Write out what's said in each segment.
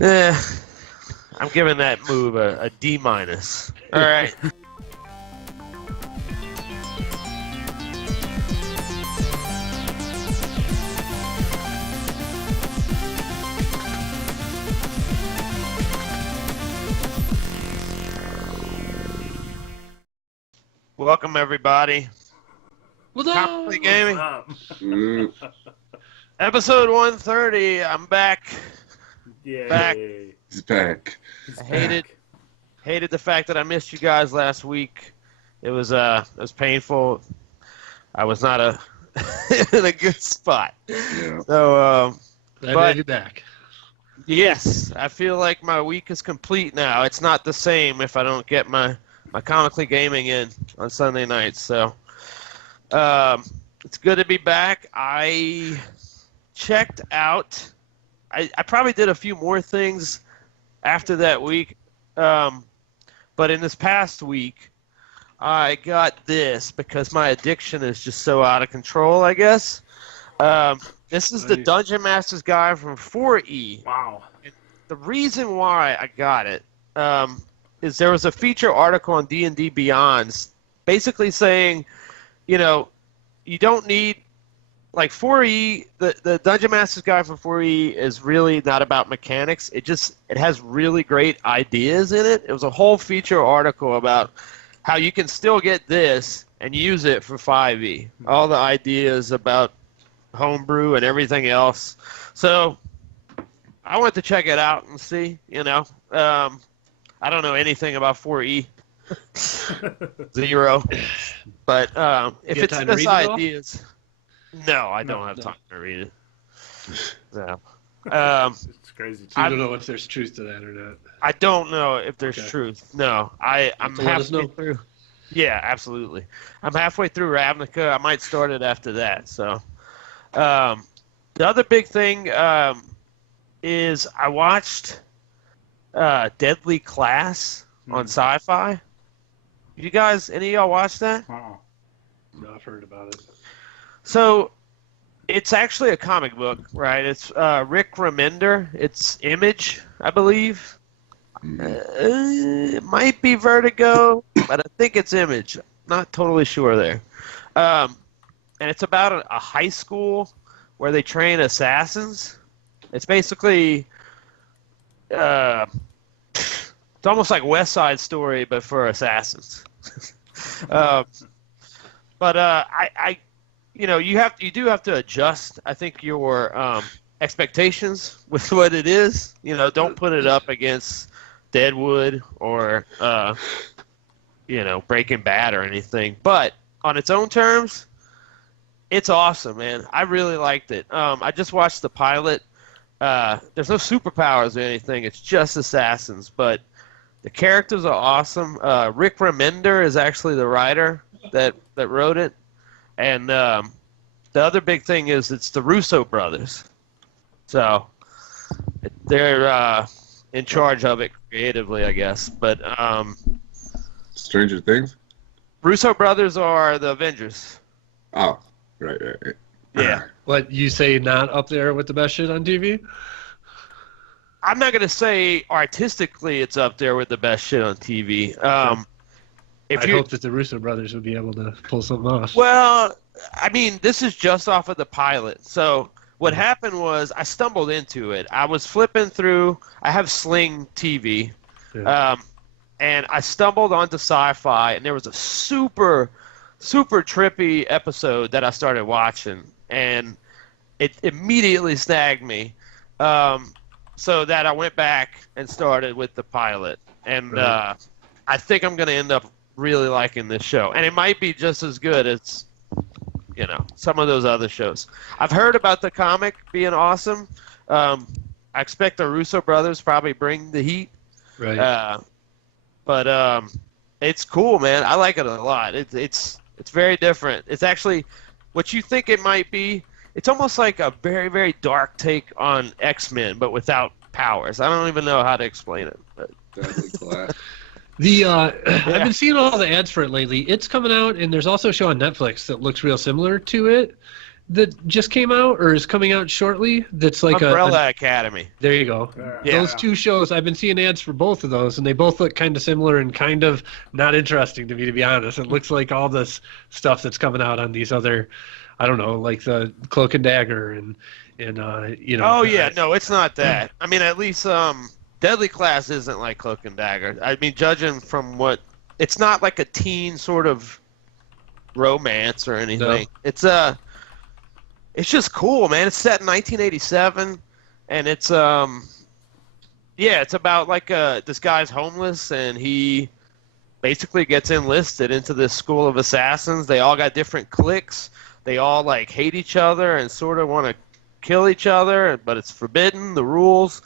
Eh, I'm giving that move a D minus. All right. Welcome everybody. What's up? Comically Gaming. Mm. Episode 130. I'm back. Yay. Back. He's back. He's I hated the fact that I missed you guys last week. It was painful. I was not in a good spot. Yeah. So Glad to but- have you back. yes, I feel like my week is complete now. It's not the same if I don't get my Comically Gaming in on Sunday nights. So it's good to be back. I checked out. I probably did a few more things after that week. But in this past week, I got this because my addiction is just so out of control, I guess. This is the Nice. Dungeon Master's Guide from 4E. Wow. The reason why I got it is there was a feature article on D&D Beyond basically saying, you know, you don't need, like 4E, the Dungeon Master's Guide for 4E is really not about mechanics. It has really great ideas in it. It was a whole feature article about how you can still get this and use it for 5E. All the ideas about homebrew and everything else. So I went to check it out and see, you know. I don't know anything about 4E. Zero. But if You have it's time to just read it all? ideas. No, I don't have no. time to read it. No. It's crazy. So you don't know if there's truth to that or not. I don't know if there's Okay. truth. No, I'm So let us halfway know. through. Yeah, absolutely. I'm halfway through Ravnica. I might start it after that. So, the other big thing is I watched Deadly Class on Sci-Fi. You guys, any of y'all watch that? Wow. No, I've heard about it. So, it's actually a comic book, right? It's Rick Remender. It's Image, I believe. It might be Vertigo, but I think it's Image. Not totally sure there. And it's about a high school where they train assassins. It's basically, it's almost like West Side Story, but for assassins. But I you know, you do have to adjust, I think, your expectations with what it is. You know, don't put it up against Deadwood or you know, Breaking Bad or anything. But on its own terms, it's awesome, man. I really liked it. I just watched the pilot. There's no superpowers or anything. It's just assassins, but the characters are awesome. Rick Remender is actually the writer that wrote it. And the other big thing is it's the Russo brothers. So they're in charge of it creatively, I guess. But Stranger Things? Russo brothers are the Avengers. Oh, right. Yeah. What, you say not up there with the best shit on TV? I'm not going to say artistically it's up there with the best shit on TV. I hope that the Russo brothers would be able to pull something off. Well, I mean, this is just off of the pilot. So what happened was I stumbled into it. I was flipping through. I have Sling TV. Yeah. And I stumbled onto Sci-Fi, and there was a super, super trippy episode that I started watching, and it immediately snagged me. So that I went back and started with the pilot, and Right. I think I'm going to end up really liking this show, and it might be just as good as, you know, some of those other shows. I've heard about the comic being awesome. I expect the Russo brothers probably bring the heat. Right. But it's cool, man. I like it a lot. It's very different. It's actually what you think it might be. It's almost like a very, very dark take on X-Men, but without powers. I don't even know how to explain it. But Deadly Class. I've been seeing all the ads for it lately. It's coming out, and there's also a show on Netflix that looks real similar to it. that just came out or is coming out shortly? That's like Umbrella Academy. There you go. Yeah. Those two shows, I've been seeing ads for both of those, and they both look kind of similar and kind of not interesting to me, to be honest. It looks like all this stuff that's coming out on these other, I don't know, like the Cloak and Dagger and you know. Oh yeah, no, it's not that. I mean, at least Deadly Class isn't like Cloak and Dagger. I mean, judging from what, it's not like a teen sort of romance or anything. No. It's just cool, man. It's set in 1987, and it's it's about like this guy's homeless, and he basically gets enlisted into this school of assassins. They all got different cliques. They all like hate each other and sort of want to kill each other, but it's forbidden, the rules.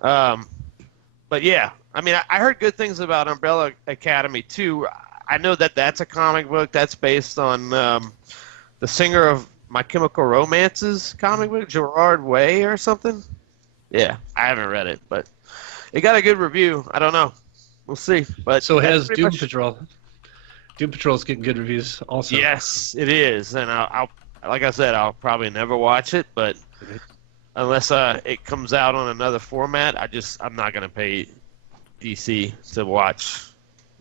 But yeah, I mean, I heard good things about Umbrella Academy too. I know that that's a comic book that's based on the singer of My Chemical Romance's comic book, Gerard Way or something. Yeah, I haven't read it, but it got a good review. I don't know. We'll see. But so has Doom Patrol. Doom Patrol's getting good reviews also. Yes, it is, and I'll like I said, I'll probably never watch it, but unless it comes out on another format, I'm not gonna pay DC to watch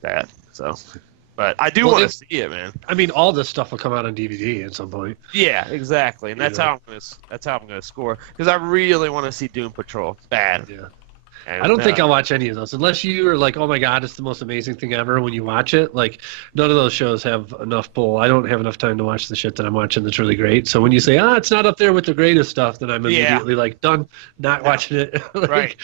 that. So. But I do want to see it, man. I mean, all this stuff will come out on DVD at some point. Yeah, exactly, and that's how I'm gonna score, because I really want to see Doom Patrol bad. Yeah. And, I don't think I'll watch any of those unless you are like, oh my god, it's the most amazing thing ever when you watch it. Like, none of those shows have enough pull. I don't have enough time to watch the shit that I'm watching that's really great. So when you say, it's not up there with the greatest stuff, then I'm immediately like, done, not watching it. Like, right.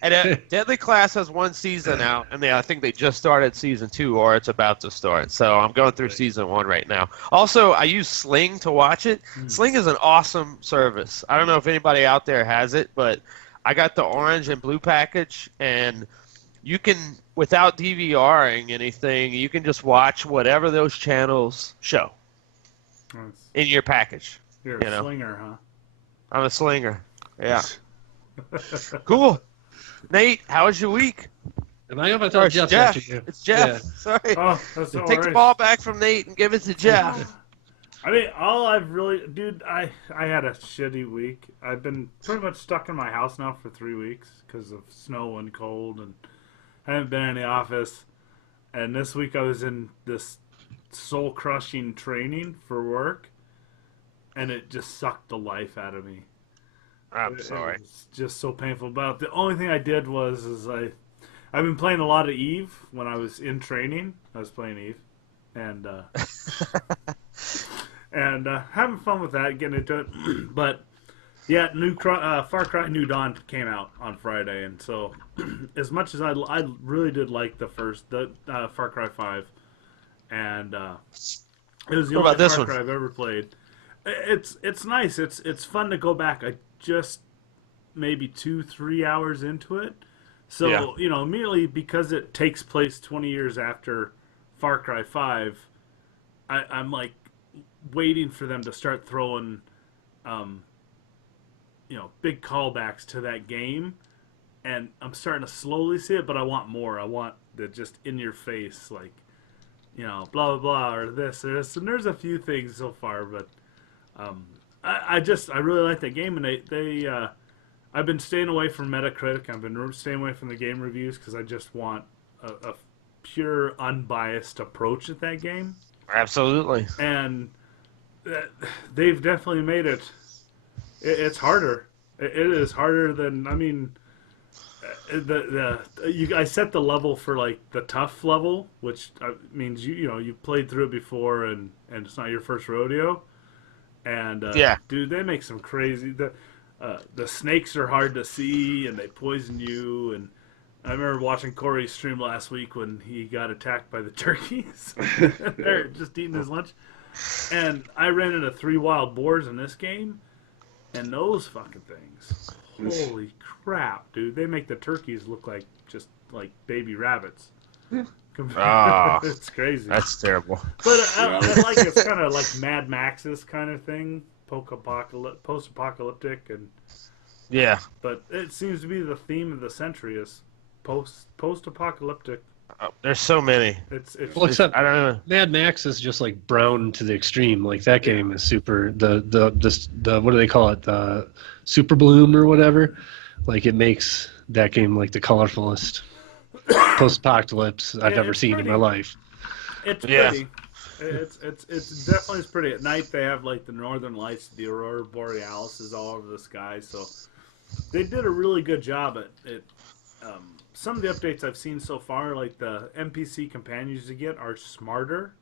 And Deadly Class has one season out, and I think they just started season 2, or it's about to start. So I'm going through season 1 right now. Also, I use Sling to watch it. Sling is an awesome service. I don't know if anybody out there has it, but I got the orange and blue package, and you can, without DVRing anything, you can just watch whatever those channels show in your package. You're a slinger, huh? I'm a slinger. Yeah. Cool. Nate, how was your week? Am I up? I thought Jeff. It's Jeff. Yeah. Sorry. Oh, that's Take the ball back from Nate and give it to Jeff. I mean, dude, I had a shitty week. I've been pretty much stuck in my house now for 3 weeks because of snow and cold, and I haven't been in the office. And this week I was in this soul-crushing training for work, and it just sucked the life out of me. I'm sorry. It's just so painful. But the only thing I did was I've been playing a lot of Eve when I was in training. I was playing Eve, and and having fun with that, getting into it. But yeah, Far Cry New Dawn came out on Friday, and so as much as I really did like the Far Cry 5, and it was the only Far Cry I've ever played. It's nice. It's fun to go back. I just maybe 2-3 hours into it, so immediately, because it takes place 20 years after Far Cry 5, I'm like waiting for them to start throwing big callbacks to that game, and I'm starting to slowly see it, but I want more. I want the just in your face, like, blah blah blah, or this or this, and there's a few things so far, but I really like that game, and they I've been staying away from Metacritic. I've been staying away from the game reviews because I just want a pure, unbiased approach at that game. Absolutely. And they've definitely made it. It's harder. It is harder than, I mean, I set the level for like the tough level, which means you've played through it before, and it's not your first rodeo. And dude, they make some crazy. The snakes are hard to see, and they poison you. And I remember watching Corey's stream last week when he got attacked by the turkeys. They're just eating his lunch. And I ran into 3 wild boars in this game, and those fucking things. Holy crap, dude. They make the turkeys look like just like baby rabbits. It's crazy. That's terrible. But I like it's kind of like Mad Max's kind of thing, post-apocalyptic, and But it seems to be the theme of the century is post-apocalyptic There's so many. Well, except I don't know. Mad Max is just like brown to the extreme. Like that game is super. The what do they call it? The Super Bloom or whatever. Like it makes that game like the colorfulest post-apocalypse I've ever seen in my life. It's pretty. It's definitely pretty. At night they have like the northern lights, the aurora borealis is all over the sky. So they did a really good job at some of the updates I've seen so far. Like the NPC companions you get are smarter.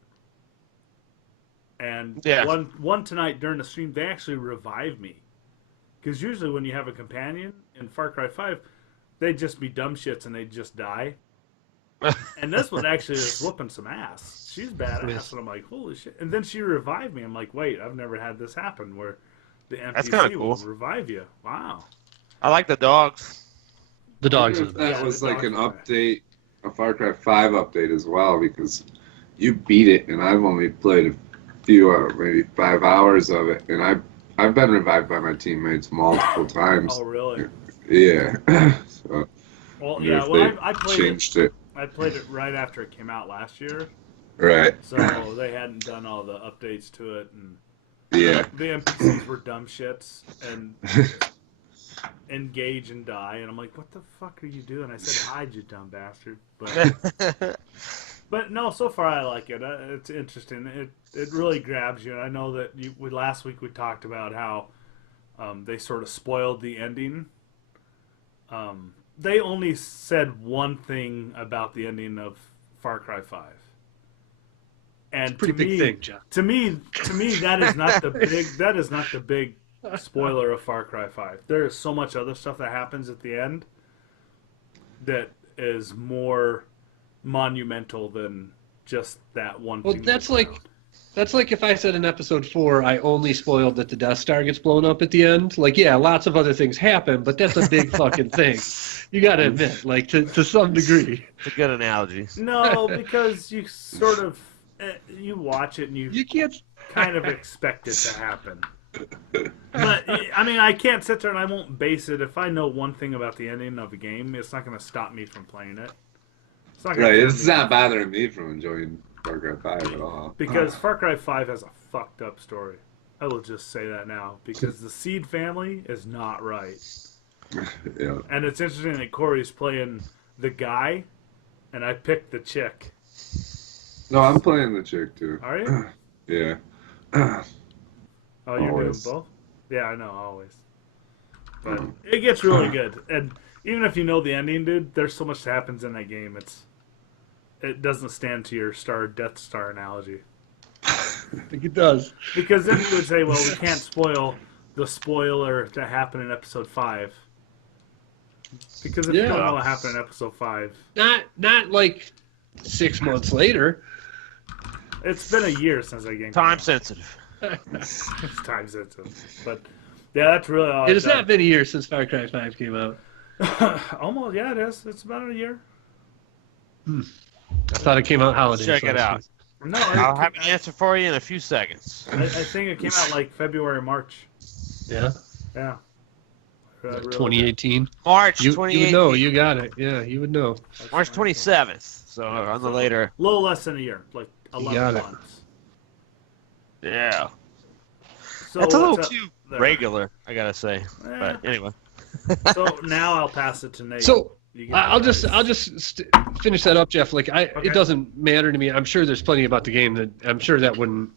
And one tonight during the stream, they actually revived me. Because usually when you have a companion in Far Cry 5, they'd just be dumb shits and they'd just die. And this one actually is whooping some ass. She's badass. And I'm like, holy shit. And then she revived me. I'm like, wait, I've never had this happen where the NPC will revive you. Wow. I like the dogs. The dogs. That was like an update, a Far Cry 5 update as well, because you beat it and I've only played a few, maybe 5 hours of it. And I've been revived by my teammates multiple times. Oh, really? Yeah. So, well, yeah. Well, I played it. I played it right after it came out last year. Right. So they hadn't done all the updates to it, and the NPCs were dumb shits and engage and die, and I'm like, what the fuck are you doing? I said, hide, you dumb bastard. But no, so far I like it. It's interesting. It really grabs you. And I know that last week we talked about how they sort of spoiled the ending. They only said one thing about the ending of Far Cry 5. And pretty big thing, John. To me, that is not the big spoiler of Far Cry 5. There is so much other stuff that happens at the end that is more monumental than just that one thing. Well, that's like if I said in episode 4 I only spoiled that the Death Star gets blown up at the end. Like, yeah, lots of other things happen, but that's a big fucking thing. You gotta admit, like, to some degree. It's a good analogy. No, because you sort of you watch it and you can't kind of expect it to happen. But I mean, I can't sit there and I won't base it. If I know one thing about the ending of a game, it's not going to stop me from playing it. It's not right, it's not bothering me from enjoying Far Cry 5 at all. Because Far Cry 5 has a fucked up story. I will just say that now. Because the Seed family is not right. Yeah. And it's interesting that Corey's playing the guy, and I picked the chick. No, I'm playing the chick too. Are you? Yeah. Oh, you're doing both? Yeah, I know, always. But it gets really good. And even if you know the ending, dude, there's so much that happens in that game. It doesn't stand to your Death Star analogy. I think it does. Because then you would say, well, we can't spoil the spoiler that happened in episode 5. Because if you don't know what happened in episode 5. Not like 6 months later. It's been a year since that game Time sensitive. It's time sensitive. But yeah, that's really all. It has not been a year since Far Cry 5 came out. Almost, yeah, it is. It's about a year. I thought it came out holidays. Check it out. No, I'll have an answer for you in a few seconds. I think it came out like February, March. Yeah? Yeah. 2018? March 2018. You would know. You got it. Yeah, you would know. March 27th. So on the later. A little less than a year. Like 11 months. Yeah. So that's a little too regular, I gotta say. But anyway. So now I'll pass it to Nate. So I'll just finish that up, Jeff. Like it doesn't matter to me. I'm sure there's plenty about the game that I'm sure that wouldn't.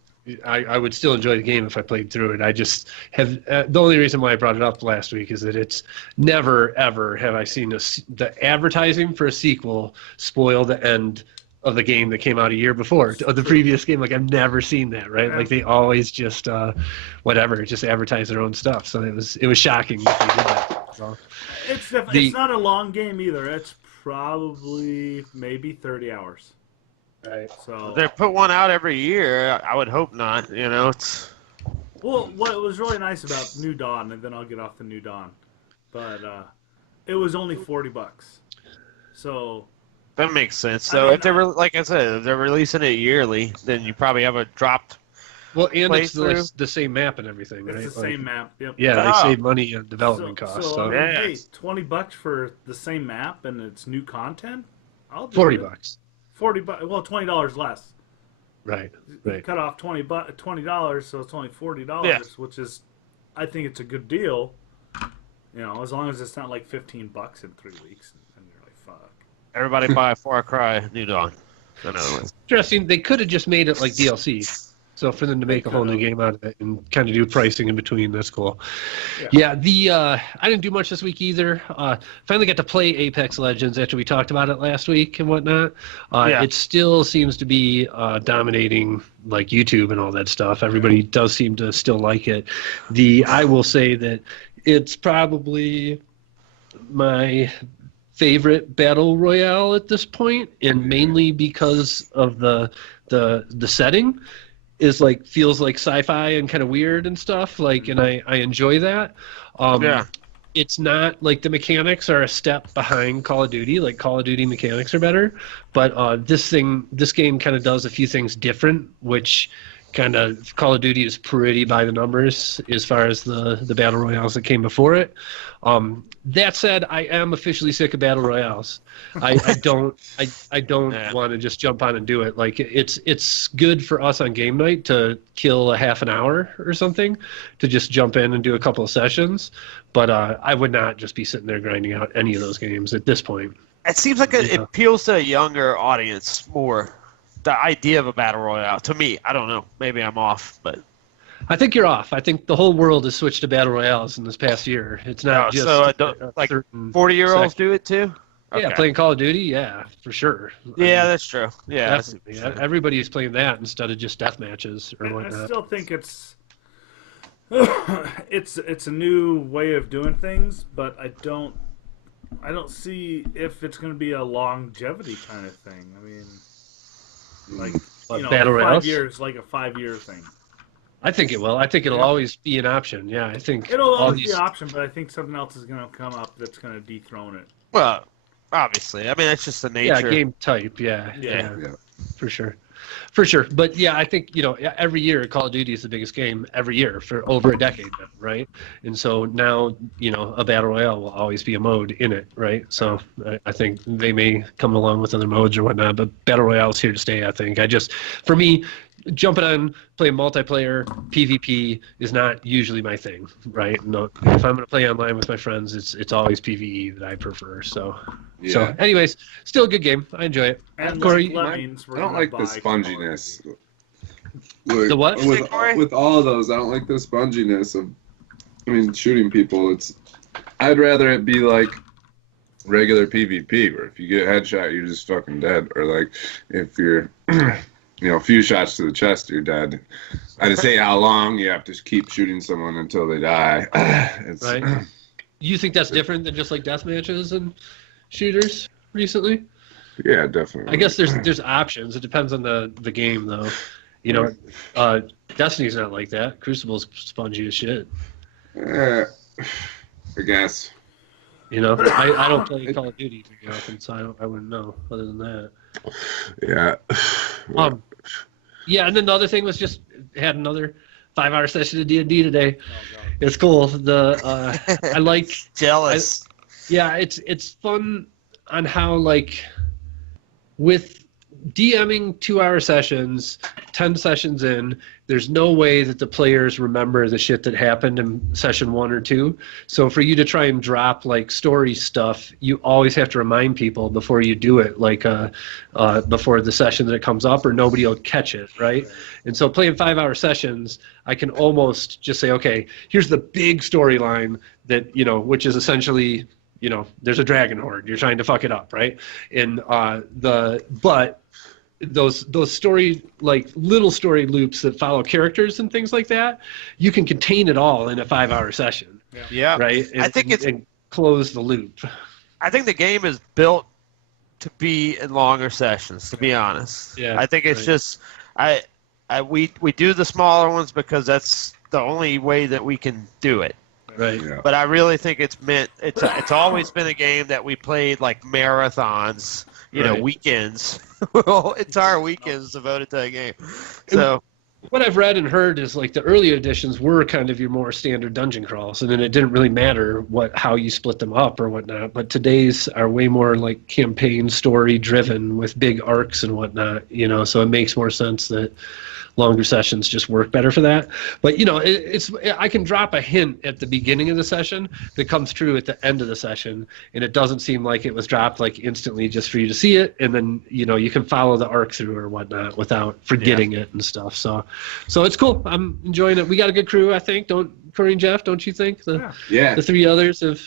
I would still enjoy the game if I played through it. I just have the only reason why I brought it up last week is that it's never ever have I seen the advertising for a sequel spoil the end of the game that came out a year before, of the previous game. Like, I've never seen that, right? Yeah. Like, they always just, just advertise their own stuff. So it was shocking that they did that. So, it's not a long game either. It's probably maybe 30 hours. Right. So they put one out every year. I would hope not. You know, it's. Well, what was really nice about New Dawn, and then I'll get off the New Dawn, but it was only $40. So. That makes sense. So if they're like I said, if they're releasing it yearly, then you probably have a dropped. Well, and it's the same map and everything, right? It's the same map. Yep. Yeah, they save money on development costs. So hey, $20 for the same map and it's new content. I'll do $40. $20 less. Right. Cut off $20, so it's only $40, which is, I think it's a good deal. As long as it's not like $15 in 3 weeks, and you're like, fuck. Everybody buy Far Cry New Dawn. Interesting. They could have just made it like DLC. So for them to make a whole new game out of it and kind of do pricing in between, that's cool. Yeah, I didn't do much this week either. Finally got to play Apex Legends after we talked about it last week and whatnot. It still seems to be dominating like YouTube and all that stuff. Everybody does seem to still like it. I will say that it's probably my favorite battle royale at this point, and mainly because of the setting. Is like feels like sci-fi and kind of weird and stuff, like, and I enjoy that. It's not like the mechanics are a step behind Call of Duty. Like Call of Duty mechanics are better, but this game kind of does a few things different, which kind of Call of Duty is pretty by the numbers as far as the battle royales that came before it. That said, I am officially sick of battle royales. I don't want to just jump on and do it. Like it's good for us on game night to kill a half an hour or something to just jump in and do a couple of sessions. But I would not just be sitting there grinding out any of those games at this point. It seems like it appeals to a younger audience more. The idea of a battle royale, to me, I don't know. Maybe I'm off, but I think you're off. I think the whole world has switched to battle royales in this past year. It's not just like 40-year-olds do it too. Yeah, playing Call of Duty, yeah, for sure. Yeah, that's true. Yeah, everybody's playing that instead of just death matches or whatnot. I still think it's a new way of doing things, but I don't see if it's going to be a longevity kind of thing. I mean, like battle royales? 5 years, like a 5-year thing. I think it will. I think it'll always be an option. Yeah, I think it'll always be an option, but I think something else is going to come up that's going to dethrone it. Well, obviously, I mean that's just the nature. Yeah, game type. Yeah, for sure. But yeah, I think every year Call of Duty is the biggest game every year for over a decade, right? And so now a battle royale will always be a mode in it, right? So I think they may come along with other modes or whatnot, but battle royale is here to stay. I think. For me, jumping on playing multiplayer PvP is not usually my thing, right? No, if I'm going to play online with my friends, it's always PvE that I prefer. So anyways, still a good game. I enjoy it. And Corey, I don't like the sponginess. The what? With all of those, I don't like the sponginess of. I mean, shooting people. I'd rather it be like regular PvP, where if you get a headshot, you're just fucking dead, or like if you're. A few shots to the chest, you're dead. I just say how long you have to keep shooting someone until they die. Right. You think that's different than just like death matches and shooters recently? Yeah, definitely. I guess there's options. It depends on the game, though. Destiny's not like that. Crucible's spongy as shit. I guess. I don't play Call of Duty very often, so I wouldn't know other than that. Yeah. Yeah, and then the other thing was just had another 5-hour session of D&D today. It's cool. I like jealous. It's fun on how with DMing 2-hour sessions, 10 sessions in, there's no way that the players remember the shit that happened in session 1 or 2. So for you to try and drop story stuff, you always have to remind people before you do it, before the session that it comes up, or nobody will catch it, right? And so playing 5-hour sessions, I can almost just say, okay, here's the big storyline that, which is essentially, there's a dragon horde. You're trying to fuck it up, right? And but those story little story loops that follow characters and things like that, you can contain it all in a 5-hour session. Yeah. Right. I think and close the loop. I think the game is built to be in longer sessions. To be honest. Yeah. I think it's just we do the smaller ones because that's the only way that we can do it. Right. Yeah. But I really think it's always been a game that we played like marathons, weekends, entire weekends devoted to a game. So what I've read and heard is like the early editions were kind of your more standard dungeon crawls, and then it didn't really matter how you split them up or whatnot. But today's are way more like campaign story driven with big arcs and whatnot, so it makes more sense that longer sessions just work better for that. But I can drop a hint at the beginning of the session that comes through at the end of the session, and it doesn't seem like it was dropped like instantly just for you to see it, and then you can follow the arc through or whatnot without forgetting it and stuff. So it's cool. I'm enjoying it. We got a good crew, I think. Corey and Jeff, don't you think? The three others have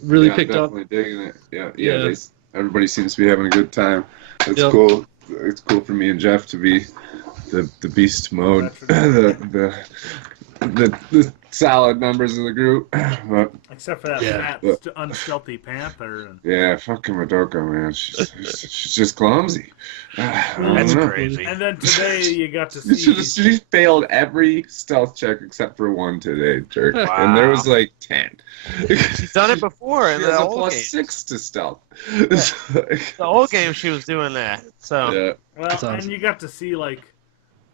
really picked up. Definitely digging it. Yeah. Everybody seems to be having a good time. It's cool. It's cool for me and Jeff to be the beast mode, the solid members of the group. Except for that fat, unstealthy panther. Yeah, fucking Madoka, man. She's just clumsy. That's crazy. And then today you got to see... She failed every stealth check except for one today, Dirk. Wow. And there was like 10. She's done it before. She has a +6 to stealth. The old game she was doing that. So. Yeah. Well, awesome. And you got to see like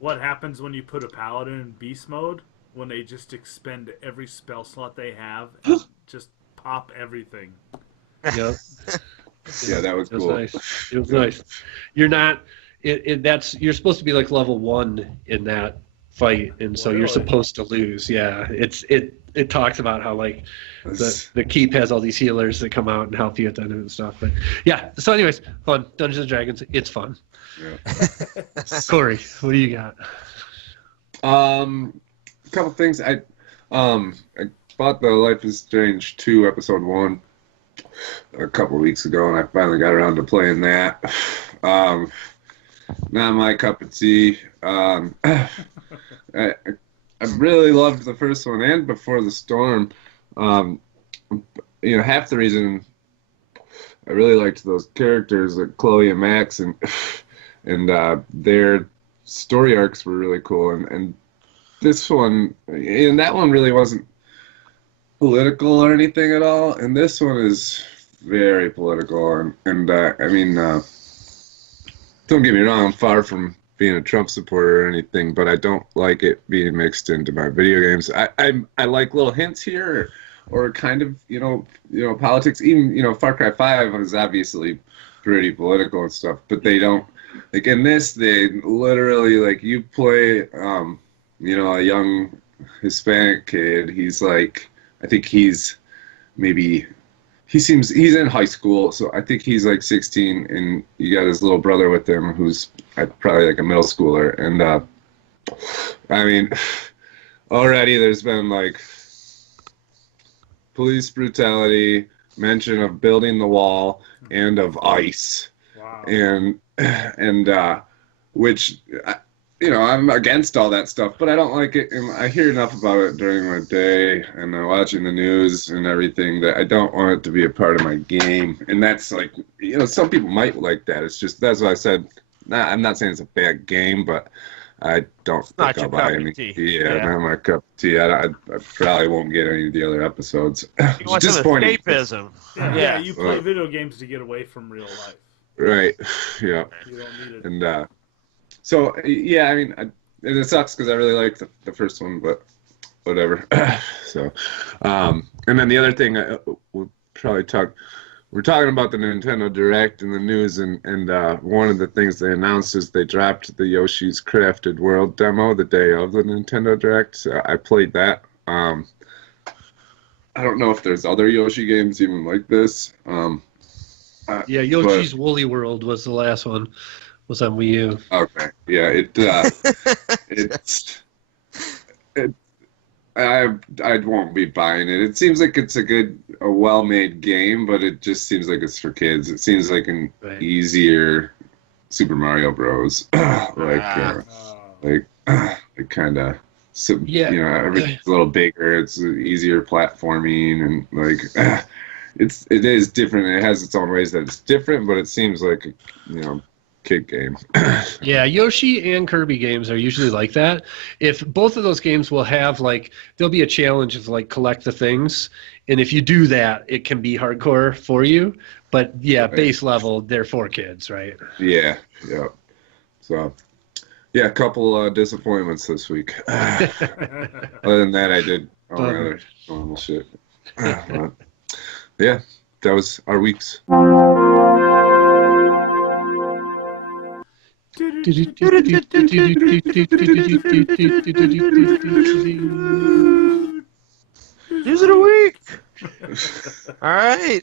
what happens when you put a paladin in beast mode, when they just expend every spell slot they have and just pop everything. Yep. Yeah, that was cool. Nice. It was nice. You're not. You're supposed to be like level 1 in that fight, and so you're supposed to lose. Yeah, it talks about how like the keep has all these healers that come out and help you at the end and stuff. But yeah. So, anyways, fun. Dungeons and Dragons. It's fun. Yeah. Corey, what do you got? A couple things. I bought the Life is Strange 2 episode 1 a couple of weeks ago, and I finally got around to playing that. Not my cup of tea. I really loved the first one and Before the Storm. Half the reason I really liked those characters, like Chloe and Max, and their story arcs were really cool. And this one, and that one really wasn't political or anything at all. And this one is very political. And I mean, don't get me wrong, I'm far from being a Trump supporter or anything, but I don't like it being mixed into my video games. I like little hints here, or kind of politics. Even Far Cry 5 is obviously pretty political and stuff, but they don't, like in this, they literally, like, you play a young Hispanic kid. He's like, I think he's in high school, so I think he's like 16, and you got his little brother with him who's probably like a middle schooler. And I mean, already there's been like police brutality, mention of building the wall, and of ICE. Wow. And which, I'm against all that stuff, but I don't like it, and I hear enough about it during my day and watching the news and everything that I don't want it to be a part of my game. And that's like, some people might like that. It's just, that's what I said. I'm not saying it's a bad game, but I don't think I'll buy any. Yeah, not my cup of tea. I probably won't get any of the other episodes. You want some escapism. Yeah, you play video games to get away from real life. Right. Yeah. You don't need it. And so yeah, I mean, it sucks because I really liked the first one, but whatever. So, and then the other thing we'll probably talk. We're talking about the Nintendo Direct in the news, and one of the things they announced is they dropped the Yoshi's Crafted World demo the day of the Nintendo Direct. So I played that. I don't know if there's other Yoshi games even like this. Yeah, Yoshi's Woolly World was the last one. Was on Wii U. Okay. Yeah, I won't be buying it. It seems like it's a well-made game, but it just seems like it's for kids. It seems like an easier Super Mario Bros. Like kind of, everything's a little bigger. It's easier platforming, and like it is different. It has its own ways that it's different, but it seems like kid game. Yeah, Yoshi and Kirby games are usually like that. If both of those games will have there'll be a challenge of collect the things, and if you do that, it can be hardcore for you. But yeah, base level, they're for kids, right? Yeah. So Yeah, a couple disappointments this week. Other than that, I did all the other normal shit. But, yeah, that was our weeks. News of the week. All right,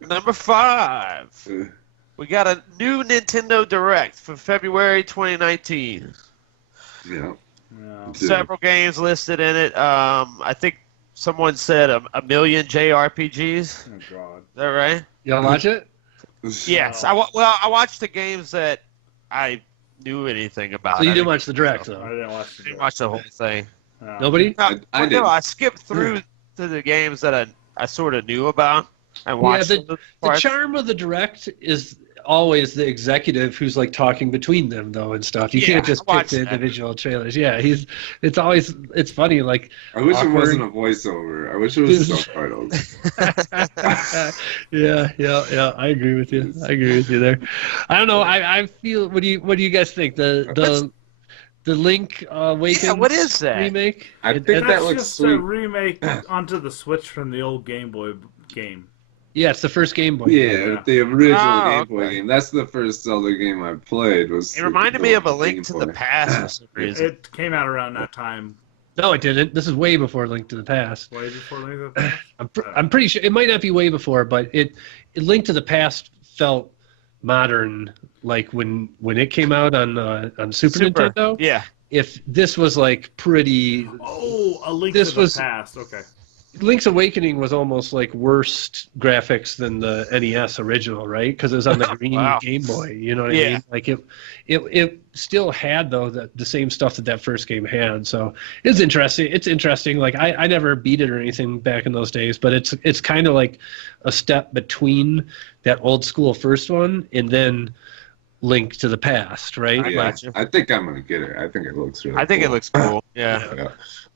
number 5. We got a new Nintendo Direct for February 2019. Yeah. Several games listed in it. I think someone said a million JRPGs. Oh God. Is that right? You want to watch it? Yes. I watched the games that I knew anything about. So you didn't watch the Direct, I though? didn't watch the I didn't watch the whole thing. No. Nobody? No, I did. No, I skipped through to the games that I sort of knew about and watched. The charm of the Direct is always the executive who's like talking between them though and stuff. You can't just pick the individual trailers. Yeah, it's funny. Like I wish it wasn't a voiceover. I wish it was subtitles. yeah. I agree with you. There. I don't know. I feel. What do you guys think? The Link Awakens? Yeah, what is that remake? I think that looks just sweet. a remake onto the Switch from the old Game Boy game. Yeah, it's the first Game Boy. Yeah, the original Game Boy game. That's the first Zelda game I played. It reminded me of A Link to the Past for some reason. It came out around that time. No, it didn't. This is way before Link to the Past. Way before Link to the Past? I'm pretty sure. It might not be way before, but Link to the Past felt modern, like when it came out on Super Nintendo. Yeah. If this was like pretty... Oh, A Link to the Past. Okay. Link's Awakening was almost like worse graphics than the NES original, right? Because it was on the green Game Boy. You know what I mean? Like it still had though the same stuff that first game had. So it's interesting. Like I never beat it or anything back in those days, but it's kind of like a step between that old school first one and then Link to the Past, right? I think I'm gonna get it. I think it looks really. It looks cool. Yeah.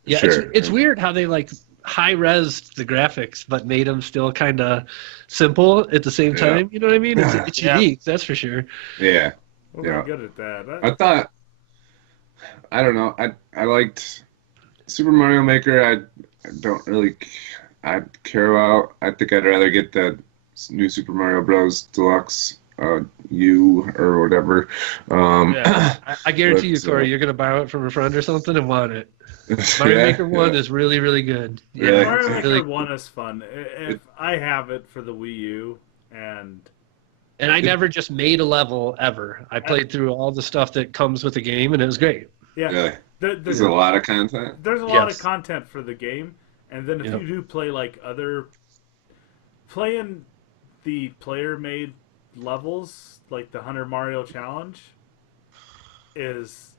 Sure. It's weird how they like high-resed the graphics but made them still kind of simple at the same time. You know what I mean? It's unique, that's for sure. Yeah. We're good at that. I thought, I don't know, I liked Super Mario Maker. I don't really care about. I think I'd rather get the new Super Mario Bros. Deluxe U or whatever. I guarantee you, Corey, you're going to borrow it from a friend or something and want it. Mario Maker 1 is really, really good. Yeah, Mario Maker 1 is fun. I have it for the Wii U, and I never just made a level ever. I played through all the stuff that comes with the game, and it was great. Yeah. There's a lot of content. There's a lot of content for the game, and then if you do play like playing the player-made levels, like the 100 Mario Challenge, is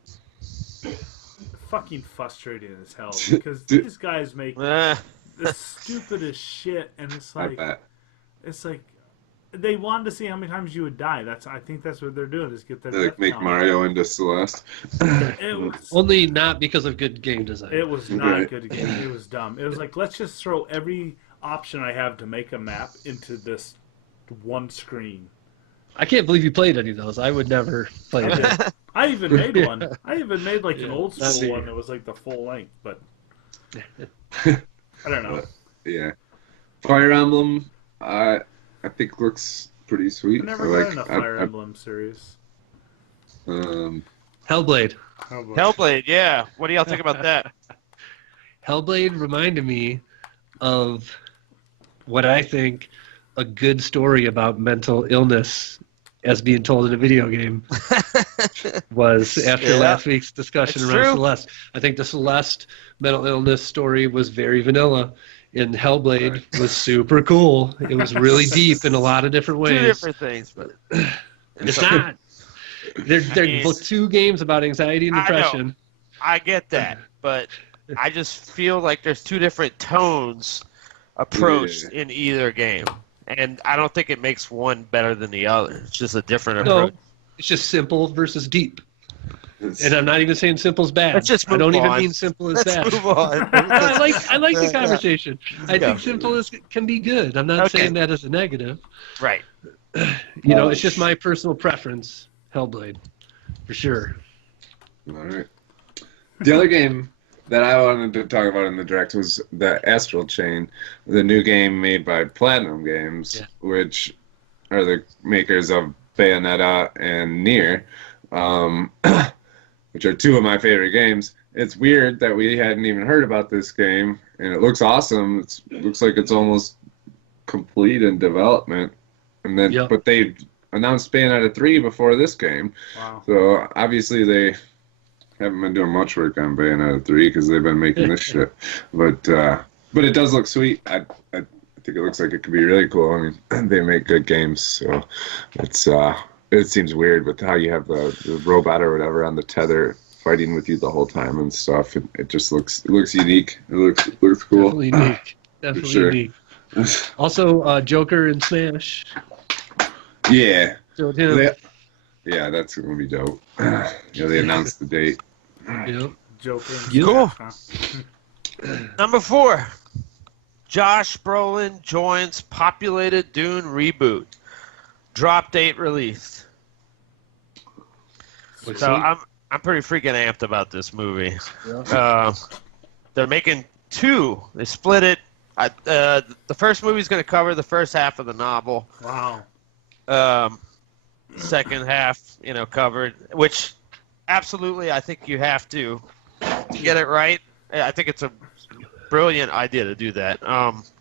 fucking frustrating as hell because these guys make the stupidest shit, and it's like they wanted to see how many times you would die. I think that's what they're doing is get their make Mario into Celeste. Only not because of good game design. It was not a good game. It was dumb. It was like, let's just throw every option I have to make a map into this one screen. I can't believe you played any of those. I would never play it. I even made one. I even made like an old school one that was like the full length, but I don't know. Yeah, Fire Emblem, I think looks pretty sweet. I never got in a Fire Emblem series. Hellblade. Hellblade, yeah. What do y'all think about that? Hellblade reminded me of what I think a good story about mental illness as being told in a video game was after last week's discussion around Celeste. I think the Celeste mental illness story was very vanilla, and Hellblade was super cool. It was really deep in a lot of different ways. Two different things, but it's not. They're two games about anxiety and depression. I get that, but I just feel like there's two different tones approached in either game. And I don't think it makes one better than the other. It's just a different approach. No, it's just simple versus deep. And I'm not even saying simple's bad. Let's just move I don't on. even mean simple is bad. Move on. I like the conversation. I think simple can be good. I'm not saying that as a negative. Right. It's just my personal preference. Hellblade, for sure. All right. The other game that I wanted to talk about in the direct was the Astral Chain, the new game made by Platinum Games, which are the makers of Bayonetta and Nier, which are two of my favorite games. It's weird that we hadn't even heard about this game, and it looks awesome. It looks like it's almost complete in development, and then but they announced Bayonetta 3 before this game. Wow. So obviously they haven't been doing much work on Bayonetta 3 because they've been making this shit. But it does look sweet. I think it looks like it could be really cool. I mean, they make good games, so it seems weird with how you have the robot or whatever on the tether fighting with you the whole time and stuff. It just looks unique. It looks cool. Definitely unique. Definitely unique. Also, Joker and Smash. Yeah. Yeah, that's gonna be dope. They announced the date. Yep. Joker. Cool. Number 4. Josh Brolin joins populated Dune reboot. Drop date released. So I'm pretty freaking amped about this movie. Yeah. They're making 2. They split it. The first movie's going to cover the first half of the novel. Wow. Second half, covered, which absolutely I think you have to get it right. I think it's a brilliant idea to do that.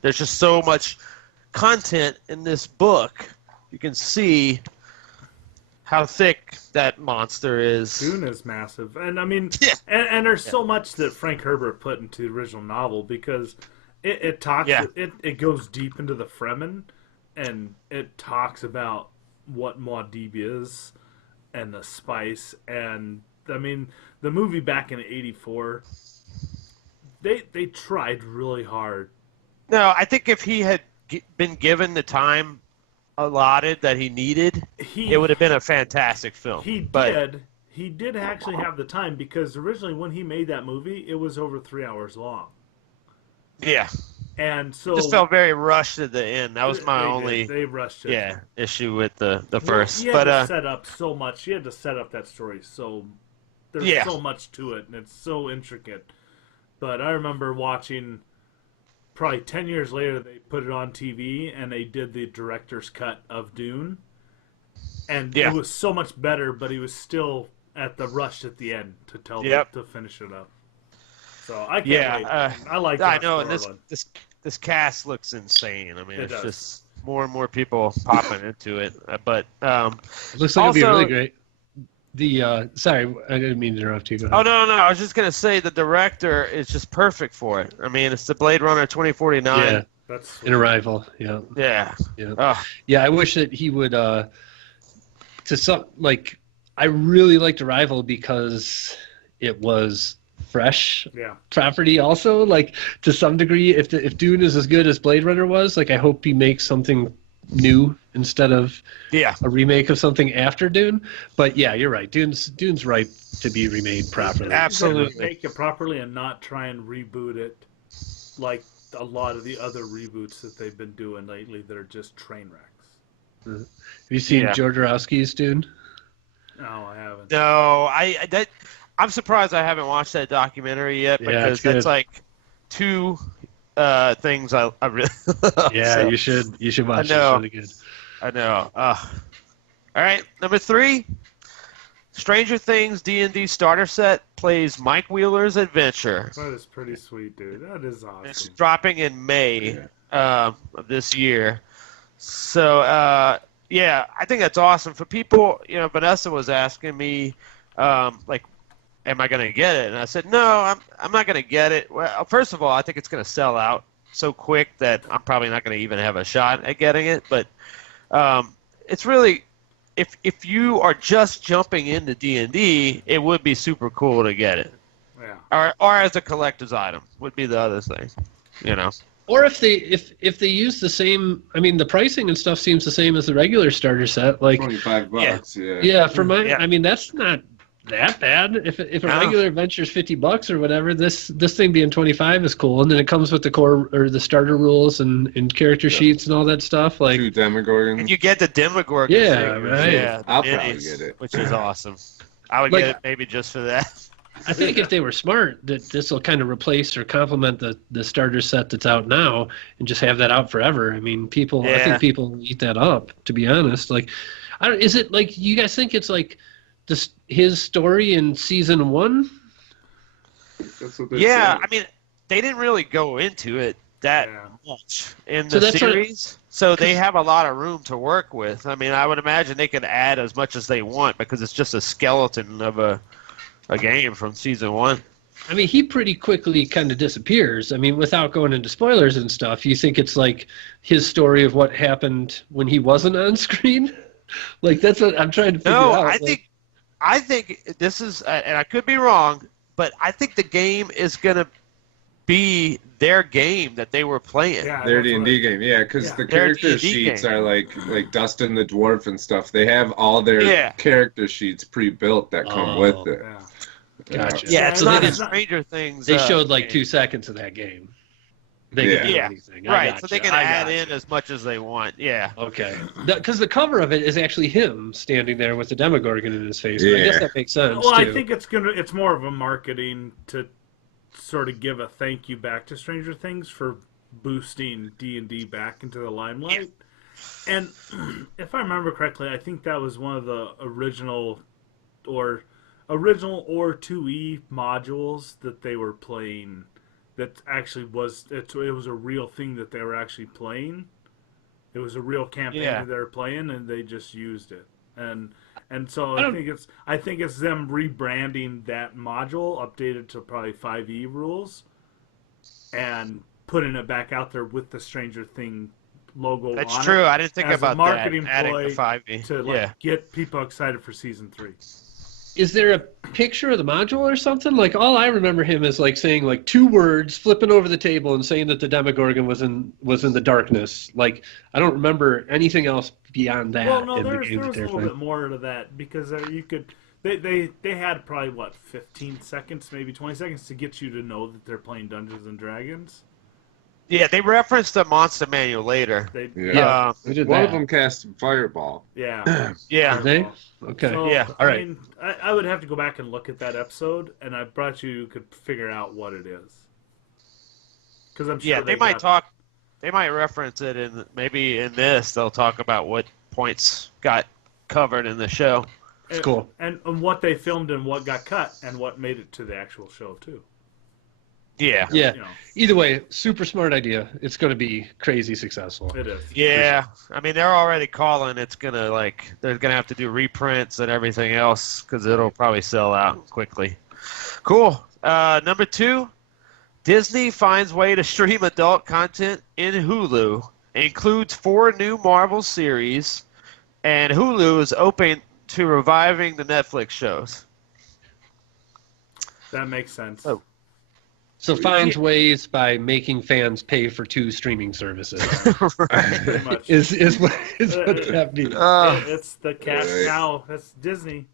There's just so much content in this book. You can see how thick that monster is. Dune is massive. And I mean, and there's so much that Frank Herbert put into the original novel because it talks, it goes deep into the Fremen, and it talks about what Muad'Dib is and the spice. And I mean, the movie back in '84, they tried really hard. No, I think if he had been given the time allotted that he needed, it would have been a fantastic film. He did actually have the time, because originally when he made that movie, it was over 3 hours long. Yeah. And so it just felt very rushed at the end. That was my only they rushed it. issue with the first. You had to set up so much. You had to set up that story, so there's so much to it, and it's so intricate. But I remember watching, probably 10 years later, they put it on TV, and they did the director's cut of Dune. And it was so much better, but he was still at the rush at the end to to finish it up. So I can't wait. I like that. I know, and this cast looks insane. I mean, it's just more and more people popping into it. But it looks like it'll be really great. Sorry, I didn't mean to interrupt you. Go ahead. Oh, no. I was just going to say the director is just perfect for it. I mean, it's the Blade Runner 2049. Yeah, that's in Arrival. Yeah. Yeah. Yeah. Oh. Yeah, I wish that he would, I really liked Arrival because it was fresh property also. Like, to some degree, if Dune is as good as Blade Runner was, I hope he makes something new instead of a remake of something after Dune. But yeah, you're right. Dune's right to be remade properly. Absolutely. Make it properly and not try and reboot it like a lot of the other reboots that they've been doing lately that are just train wrecks. Mm-hmm. Have you seen Jodorowsky's Dune? No, I haven't. No, I'm surprised I haven't watched that documentary yet, because that's like 2 things I really love. Yeah, so, you should watch it. It's really good. I know. All right, number 3. Stranger Things D&D starter set plays Mike Wheeler's adventure. That is pretty sweet, dude. That is awesome. It's dropping in May of this year. So, I think that's awesome. For people, Vanessa was asking me, am I going to get it? And I said, no, I'm not going to get it. Well, first of all, I think it's going to sell out so quick that I'm probably not going to even have a shot at getting it. But it's really, if you are just jumping into D&D, it would be super cool to get it. Yeah. Or as a collector's item would be the other thing, Or if they use the same, I mean, the pricing and stuff seems the same as the regular starter set. Like $25. Yeah, for my, I mean, that's not that bad. If a regular adventure is $50 or whatever, this thing being $25 is cool. And then it comes with the core or the starter rules and character sheets and all that stuff. Like 2 Demogorgons. And you get the Demogorgons. Yeah, right. Yeah, I'll probably get it, which is awesome. I would get it maybe just for that. I think if they were smart, that this will kind of replace or complement the starter set that's out now, and just have that out forever. I mean, I think people will eat that up. To be honest, like, is it like you guys think it's like his story in season 1? That's what they say. I mean, they didn't really go into it that much in the series, so they have a lot of room to work with. I mean, I would imagine they could add as much as they want because it's just a skeleton of a game from season 1. I mean, he pretty quickly kind of disappears. I mean, without going into spoilers and stuff, you think it's like his story of what happened when he wasn't on screen? Like, that's what I'm trying to figure out. No, I think this is, and I could be wrong, but I think the game is going to be their game that they were playing. Yeah, their D&D game, because the character sheets are like Dustin the Dwarf and stuff. They have all their character sheets pre-built that come with it. Gotcha. Yeah, it's not Stranger Things. They showed like 2 seconds of that game. They can do anything. Right, so they can add in as much as they want. Yeah. Okay. Because the cover of it is actually him standing there with the Demogorgon in his face. I guess that makes sense. Well, I think it's more of a marketing to sort of give a thank you back to Stranger Things for boosting D&D back into the limelight. Yeah. And if I remember correctly, I think that was one of the original or 2E modules that they were playing. That actually was it was a real thing that they were actually playing. It was a real campaign that they were playing, and they just used it. And so I think it's them rebranding that module, updated to probably 5e rules, and putting it back out there with the Stranger Thing logo. That's true. I didn't think about a marketing that. Adding ploy the 5e to get people excited for season 3. Is there a picture of the module or something? Like, all I remember him is like saying like 2 words, flipping over the table and saying that the Demogorgon was in the darkness. Like, I don't remember anything else beyond that. Well, no, there was a little bit more to that because you could. They had probably 15 seconds, maybe 20 seconds to get you to know that they're playing Dungeons and Dragons. Yeah, they referenced the monster manual later. They did one of them cast Fireball. Yeah. Yeah. They? Okay. So, yeah. All right. I mean, I would have to go back and look at that episode, and I brought you could figure out what it is. Because I'm sure they might reference it, and maybe in this they'll talk about what points got covered in the show. It's cool. And what they filmed and what got cut and what made it to the actual show too. Yeah. Yeah. You know. Either way, super smart idea. It's going to be crazy successful. It is. Yeah. I mean, they're already calling it's going to they're going to have to do reprints and everything else because it'll probably sell out quickly. Cool. Number 2, Disney finds way to stream adult content in Hulu. It includes 4 new Marvel series, and Hulu is open to reviving the Netflix shows. That makes sense. Oh. So finds ways by making fans pay for 2 streaming services. Pretty much. is what that means. It's the cash cow. That's Disney.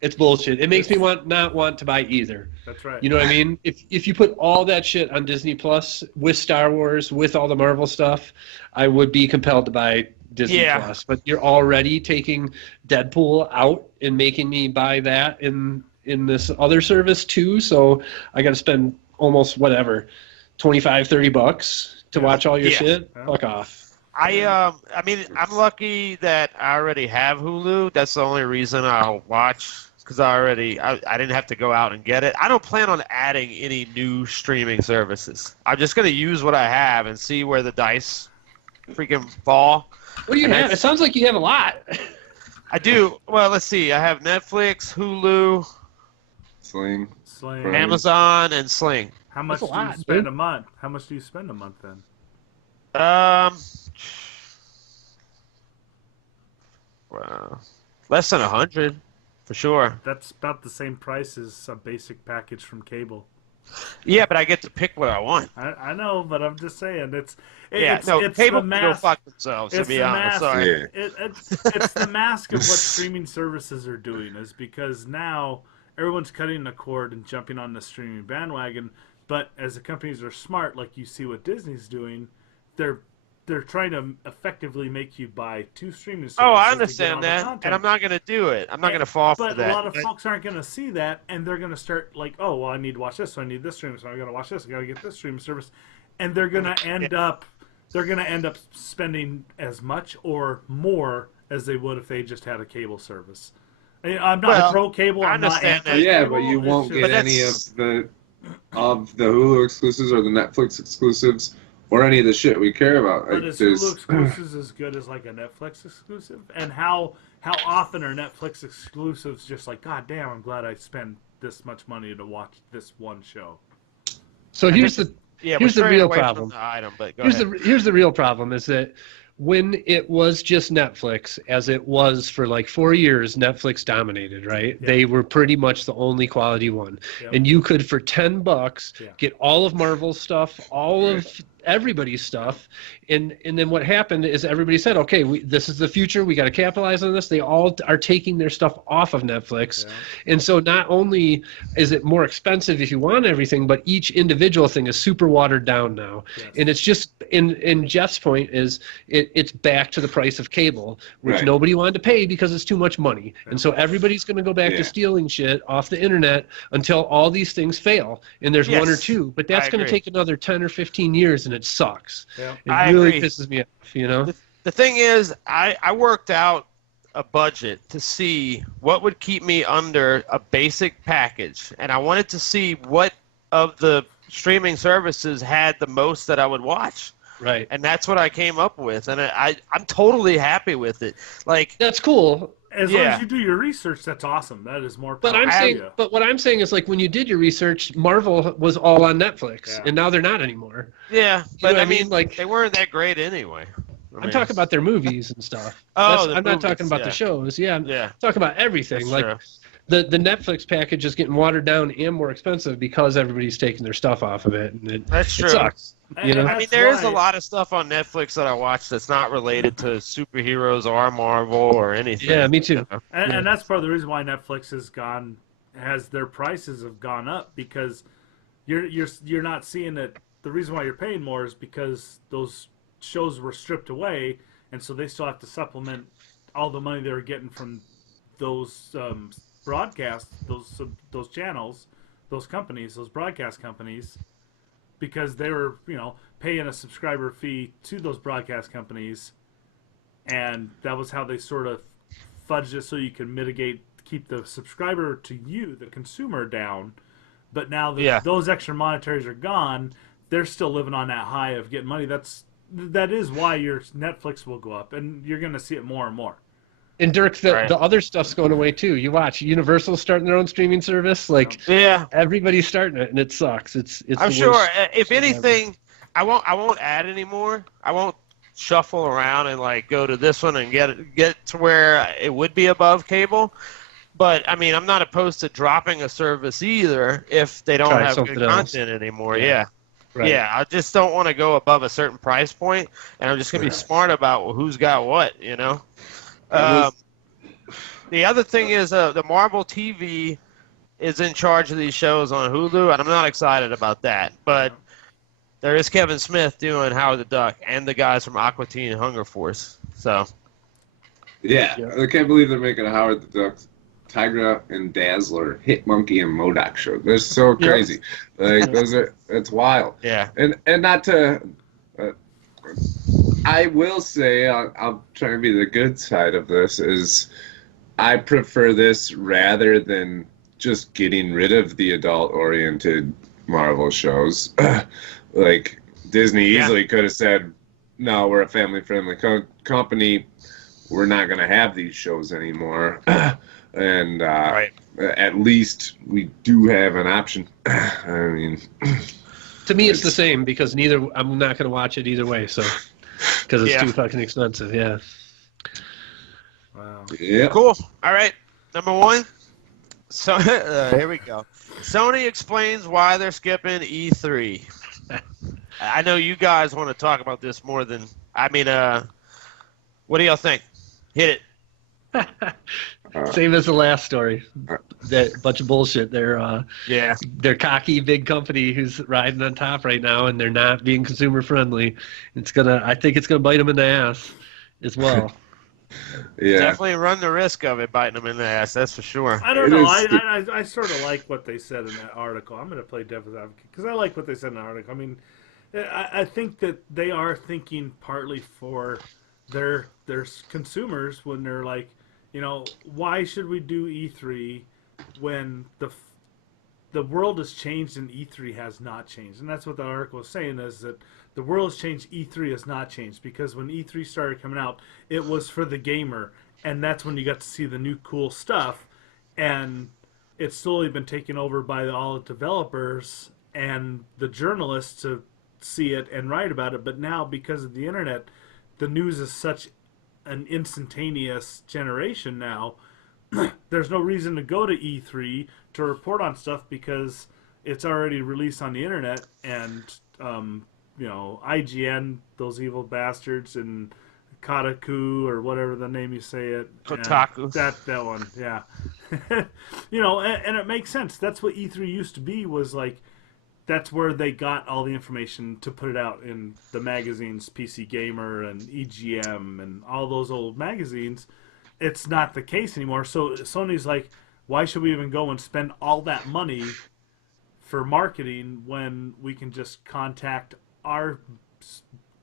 It's bullshit. It makes me not want to buy either. That's right. You know what I mean? If you put all that shit on Disney Plus with Star Wars, with all the Marvel stuff, I would be compelled to buy Disney Plus. But you're already taking Deadpool out and making me buy that in this other service too. So I got to spend almost $25-$30 to watch all your shit. Fuck off. I mean, I'm lucky that I already have Hulu. That's the only reason I'll watch, because I didn't have to go out and get it. I don't plan on adding any new streaming services. I'm just going to use what I have and see where the dice freaking fall. What do you have? It sounds like you have a lot. I do. Well, let's see. I have Netflix, Hulu, Sling. Amazon, and Sling. How much do you spend a month? How much do you spend a month then? Well, less than 100, for sure. That's about the same price as a basic package from cable. Yeah, but I get to pick what I want. I know, but I'm just saying it's cable can go fuck themselves. To be honest, sorry. It's the mask of what streaming services are doing, is because now everyone's cutting the cord and jumping on the streaming bandwagon. But as the companies are smart, like you see what Disney's doing, they're they're trying to effectively make you buy 2 streaming services. Oh, I understand that, and I'm not going to do it. I'm not going to fall for that. But a lot of folks aren't going to see that, and they're going to start like, oh, well, I need to watch this, so I need this streaming, so I got to watch this, I got to get this streaming service, and they're going to end up spending as much or more as they would if they just had a cable service. I'm not pro cable. I'm not anti-cable. Yeah, but you won't get any of the Hulu exclusives or the Netflix exclusives or any of the shit we care about. But is Hulu exclusives as good as like a Netflix exclusive? And how often are Netflix exclusives just like, God damn, I'm glad I spent this much money to watch this one show? So here's the real problem. Here's the real problem is that when it was just Netflix, as it was for like 4 years, Netflix dominated, right? Yeah. They were pretty much the only quality one. Yep. And you could, for $10, get all of Marvel's stuff, all of everybody's stuff. And then what happened is everybody said, okay, this is the future. We got to capitalize on this. They all are taking their stuff off of Netflix. Yeah. And so not only is it more expensive if you want everything, but each individual thing is super watered down now. Yes. And it's just, in Jeff's point, is it's back to the price of cable, which nobody wanted to pay because it's too much money. And so everybody's going to go back to stealing shit off the internet until all these things fail. And there's one or two. But that's going to take another 10 or 15 years, and it sucks. Yeah. It really pisses me off, you know? The thing is, I worked out a budget to see what would keep me under a basic package. And I wanted to see what of the streaming services had the most that I would watch. Right. And that's what I came up with. And I'm totally happy with it. Like, that's cool. As long as you do your research, that's awesome. That is more. But what I'm saying is, like, when you did your research, Marvel was all on Netflix, and now they're not anymore. Yeah, but I mean, like, they weren't that great anyway. I'm talking about their movies and stuff. I'm not talking about the shows. Yeah, I'm talking about everything. That's true. The Netflix package is getting watered down and more expensive because everybody's taking their stuff off of it. And that's true. It sucks. You know? I mean, there is a lot of stuff on Netflix that I watch that's not related to superheroes or Marvel or anything. Yeah, me too. And that's part of the reason why Netflix has their prices have gone up, because you're not seeing it. The reason why you're paying more is because those shows were stripped away, and so they still have to supplement all the money they were getting from those broadcasts, those channels, those companies, those broadcast companies, because they were, paying a subscriber fee to those broadcast companies, and that was how they sort of fudged it so you can keep the subscriber to you, the consumer, down. But now that those extra monetaries are gone, they're still living on that high of getting money. That is why your Netflix will go up, and you're going to see it more and more. And Dirk, the other stuff's going away too. You watch Universal starting their own streaming service. Like, everybody's starting it, and it sucks. It's I'm sure. If anything, I won't add anymore. I won't shuffle around and like go to this one and get to where it would be above cable. But I mean, I'm not opposed to dropping a service either if they don't have good content anymore. Yeah. Right. Yeah, I just don't want to go above a certain price point, and I'm just going to be smart about who's got what, The other thing is the Marvel TV is in charge of these shows on Hulu, and I'm not excited about that. But there is Kevin Smith doing Howard the Duck and the guys from Aqua Teen and Hunger Force. So, I can't believe they're making a Howard the Duck, Tigra and Dazzler, Hit Monkey and MODOK show. They're so crazy. Like, it's wild. Yeah. And not to, I will say, I'll try to be the good side of this, is I prefer this rather than just getting rid of the adult-oriented Marvel shows. Like, Disney easily could have said, no, we're a family-friendly company. We're not going to have these shows anymore. And at least we do have an option. I mean, to me, it's the same, because I'm not going to watch it either way. So, because it's too fucking expensive. Yeah. Wow. Yeah. Cool. All right. Number 1. So here we go. Sony explains why they're skipping E3. I know you guys want to talk about this more than. I mean, what do y'all think? Hit it. Same as the last story. That bunch of bullshit. They're cocky big company who's riding on top right now, and they're not being consumer friendly. I think it's gonna bite them in the ass as well. Yeah, definitely run the risk of it biting them in the ass. That's for sure. I don't know. I sort of like what they said in that article. I'm going to play devil's advocate because I like what they said in the article. I mean, I think that they are thinking partly for their consumers when they're like, why should we do E3 when the world has changed and E3 has not changed? And that's what the article is saying, is that the world has changed, E3 has not changed, because when E3 started coming out, it was for the gamer, and that's when you got to see the new cool stuff, and it's slowly been taken over by all the developers and the journalists to see it and write about it. But now, because of the internet, the news is such an instantaneous generation now. There's no reason to go to E3 to report on stuff because it's already released on the internet, and IGN, those evil bastards, and Kotaku, or whatever the name you say it. Kotaku. That one, yeah. And it makes sense. That's what E3 used to be, was like, that's where they got all the information to put it out in the magazines, PC Gamer and EGM and all those old magazines. It's not the case anymore. So Sony's like, why should we even go and spend all that money for marketing when we can just contact our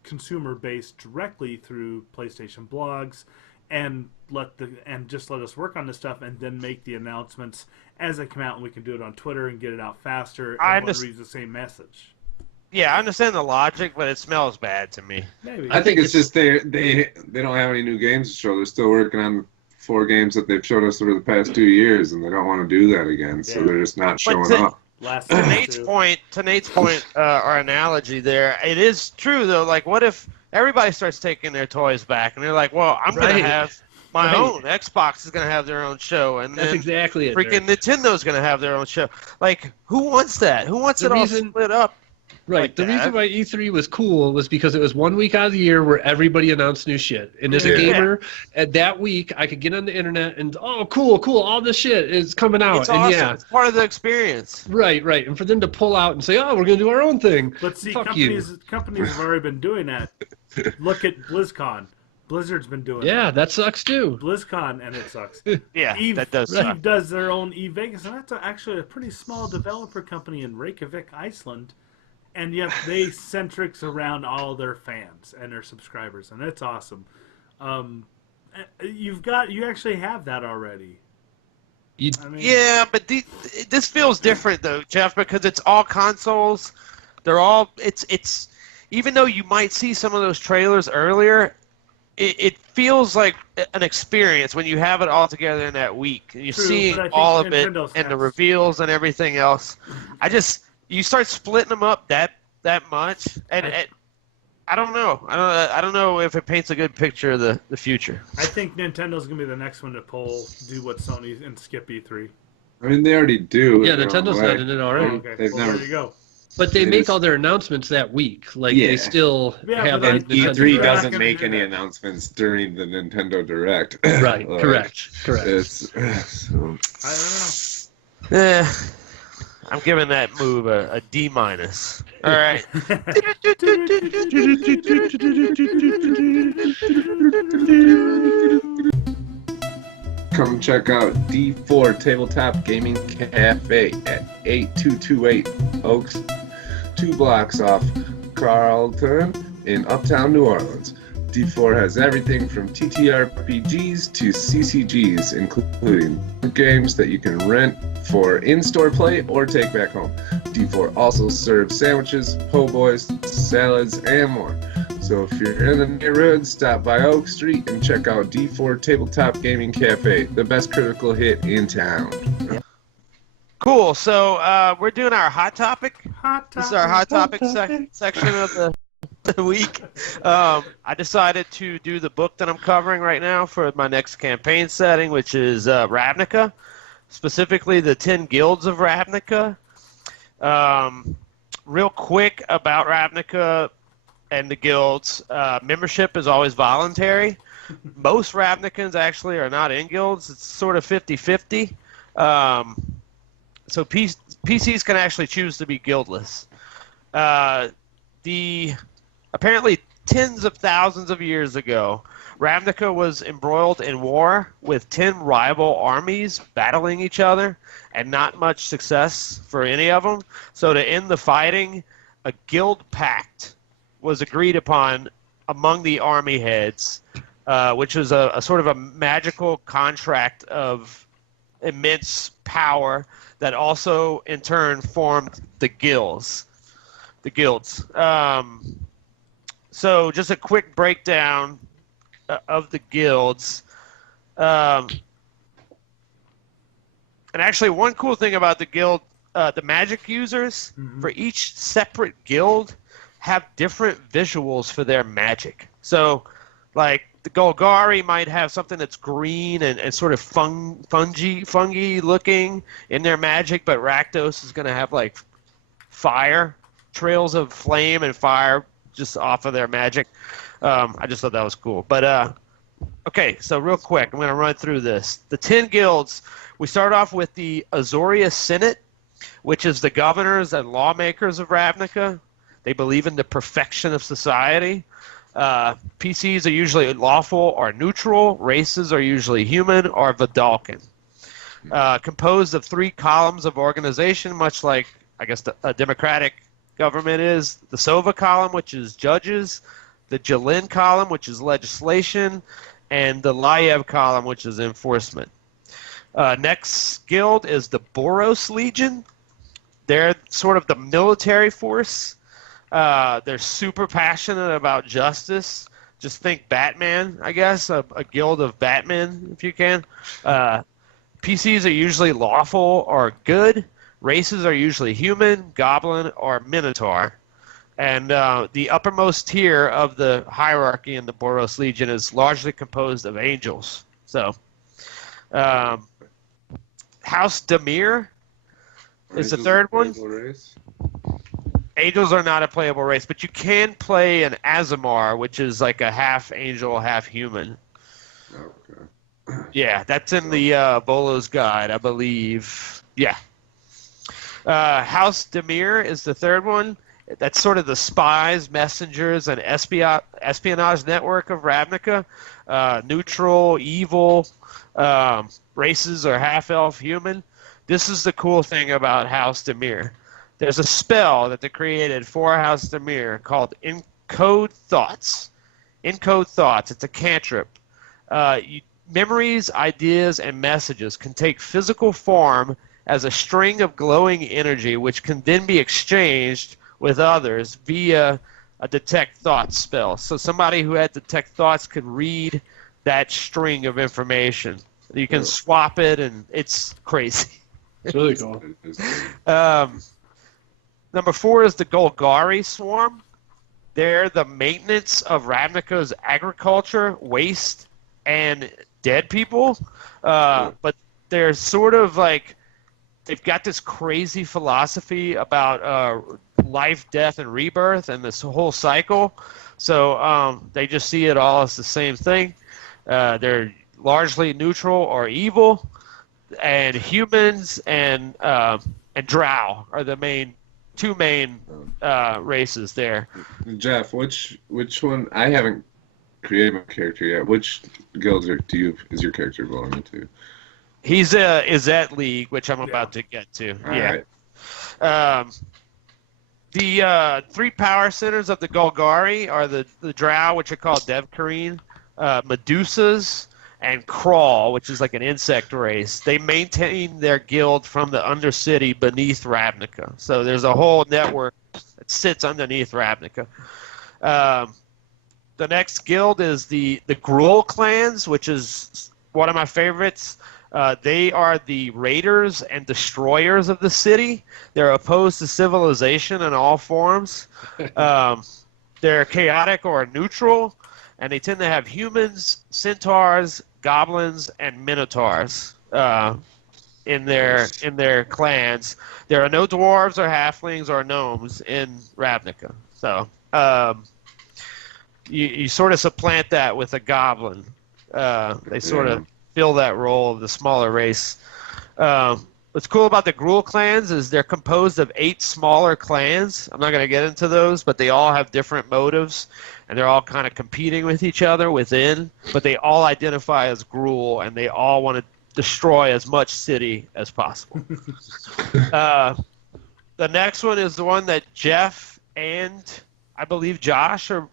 consumer base directly through PlayStation blogs and just let us work on this stuff, and then make the announcements as they come out, and we can do it on Twitter and get it out faster, and everyone reads the same message. Yeah, I understand the logic, but it smells bad to me. Maybe. I think it's just they don't have any new games to show. They're still working on 4 games that they've showed us over the past 2 years, and they don't want to do that again. So they're just not showing up. To Nate's point, or analogy there, it is true though. Like, what if everybody starts taking their toys back, and they're like, "Well, I'm going to have my own. Xbox is going to have their own show, and that's exactly it. Freaking Nintendo's going to have their own show. Like, who wants that? Who wants it all split up? Right. Like the reason why E3 was cool was because it was 1 week out of the year where everybody announced new shit. And as a gamer, at that week, I could get on the internet and, cool, all this shit is coming out. It's awesome. It's part of the experience. Right. And for them to pull out and say, we're going to do our own thing. But see, companies have already been doing that. Look at BlizzCon. Blizzard's been doing it. Yeah, that sucks too. BlizzCon, and it sucks. Yeah, that does Eve suck. does their own Vegas, and that's actually a pretty small developer company in Reykjavik, Iceland. And yet they centrics around all their fans and their subscribers, and it's awesome. You actually have that already. Yeah, but this feels different though, Jeff, because it's all consoles. They're all it's even though you might see some of those trailers earlier, it feels like an experience when you have it all together in that week and you're seeing all of it and the reveals and everything else. You start splitting them up that much, and I don't know. I don't know if it paints a good picture of the future. I think Nintendo's gonna be the next one to do what Sony and skip E3. I mean, they already do. Yeah, Nintendo's done it already. Okay, there you go. But they make all their announcents that week. Like they still have. And E3 doesn't make any announcements during the Nintendo Direct. Right. Correct. It's, so. I don't know. I'm giving that move a D-. All right. Come check out D4 Tabletop Gaming Cafe at 8228 Oaks, 2 blocks off Carlton in Uptown New Orleans. D4 has everything from TTRPGs to CCGs, including games that you can rent for in-store play or take back home. D4 also serves sandwiches, po' boys, salads, and more. So if you're in the neighborhood, stop by Oak Street and check out D4 Tabletop Gaming Cafe, the best critical hit in town. Cool. So we're doing our hot topic. This is our hot topic section of the week. I decided to do the book that I'm covering right now for my next campaign setting, which is Ravnica, specifically the 10 Guilds of Ravnica. Real quick about Ravnica and the guilds. Membership is always voluntary. Most Ravnicans actually are not in guilds. It's sort of 50-50. So PCs can actually choose to be guildless. Apparently tens of thousands of years ago, Ravnica was embroiled in war with 10 rival armies battling each other, and not much success for any of them. So to end the fighting, a guild pact was agreed upon among the army heads, which was a sort of a magical contract of immense power that also in turn formed the guilds. So just a quick breakdown of the guilds. And actually, one cool thing about the guild, the magic users for each separate guild have different visuals for their magic. So, like, the Golgari might have something that's green and sort of fungi looking in their magic, but Rakdos is going to have, like, fire, trails of flame and fire just off of their magic. I just thought that was cool. But, okay, so real quick, I'm going to run through this. The 10 guilds, we start off with the Azoria Senate, which is the governors and lawmakers of Ravnica. They believe in the perfection of society. PCs are usually lawful or neutral. Races are usually human or Vidalcan. Composed of 3 columns of organization, much like, I guess, a democratic government is. The Sova column, which is judges. The Jalin column, which is legislation. And the Layev column, which is enforcement. Next guild is the Boros Legion. They're sort of the military force. They're super passionate about justice. Just think Batman, I guess, a guild of Batman, if you can. PCs are usually lawful or good. Races are usually human, goblin, or minotaur. And the uppermost tier of the hierarchy in the Boros Legion is largely composed of angels. So, House Demir is the third one. Angels are not a playable race, but you can play an Azamar, which is like a half angel, half human. Okay. Yeah, that's in the Volo's Guide, I believe. Yeah. House Demir is the third one. That's sort of the spies, messengers, and espionage network of Ravnica. Neutral, evil, races are half-elf, human. This is the cool thing about House Demir. There's a spell that they created for House Demir called Encode Thoughts. Encode Thoughts. It's a cantrip. Memories, ideas, and messages can take physical form as a string of glowing energy, which can then be exchanged with others via a Detect Thoughts spell. So somebody who had Detect Thoughts could read that string of information. You can swap it, and it's crazy. It's really cool. Number 4 is the Golgari Swarm. They're the maintenance of Ravnica's agriculture, waste, and dead people. But they're sort of like, they've got this crazy philosophy about life, death, and rebirth, and this whole cycle. So they just see it all as the same thing. They're largely neutral or evil, and humans and Drow are the two main races there. Jeff, which one? I haven't created my character yet. Which guilds is your character belonging to? He's is that league, which I'm about to get to. All yeah. Right. The 3 power centers of the Golgari are the Drow, which are called Devkareen, Medusas, and Crawl, which is like an insect race. They maintain their guild from the Undercity beneath Ravnica. So there's a whole network that sits underneath Ravnica. The next guild is the Gruul clans, which is one of my favorites. They are the raiders and destroyers of the city. They're opposed to civilization in all forms. They're chaotic or neutral, and they tend to have humans, centaurs, goblins, and minotaurs in their clans. There are no dwarves or halflings or gnomes in Ravnica. So you sort of supplant that with a goblin. They sort of fill that role of the smaller race. What's cool about the Gruul clans is they're composed of 8 smaller clans. I'm not going to get into those, but they all have different motives, and they're all kind of competing with each other within, but they all identify as Gruul, and they all want to destroy as much city as possible. The next one is the one that Jeff and I believe Josh are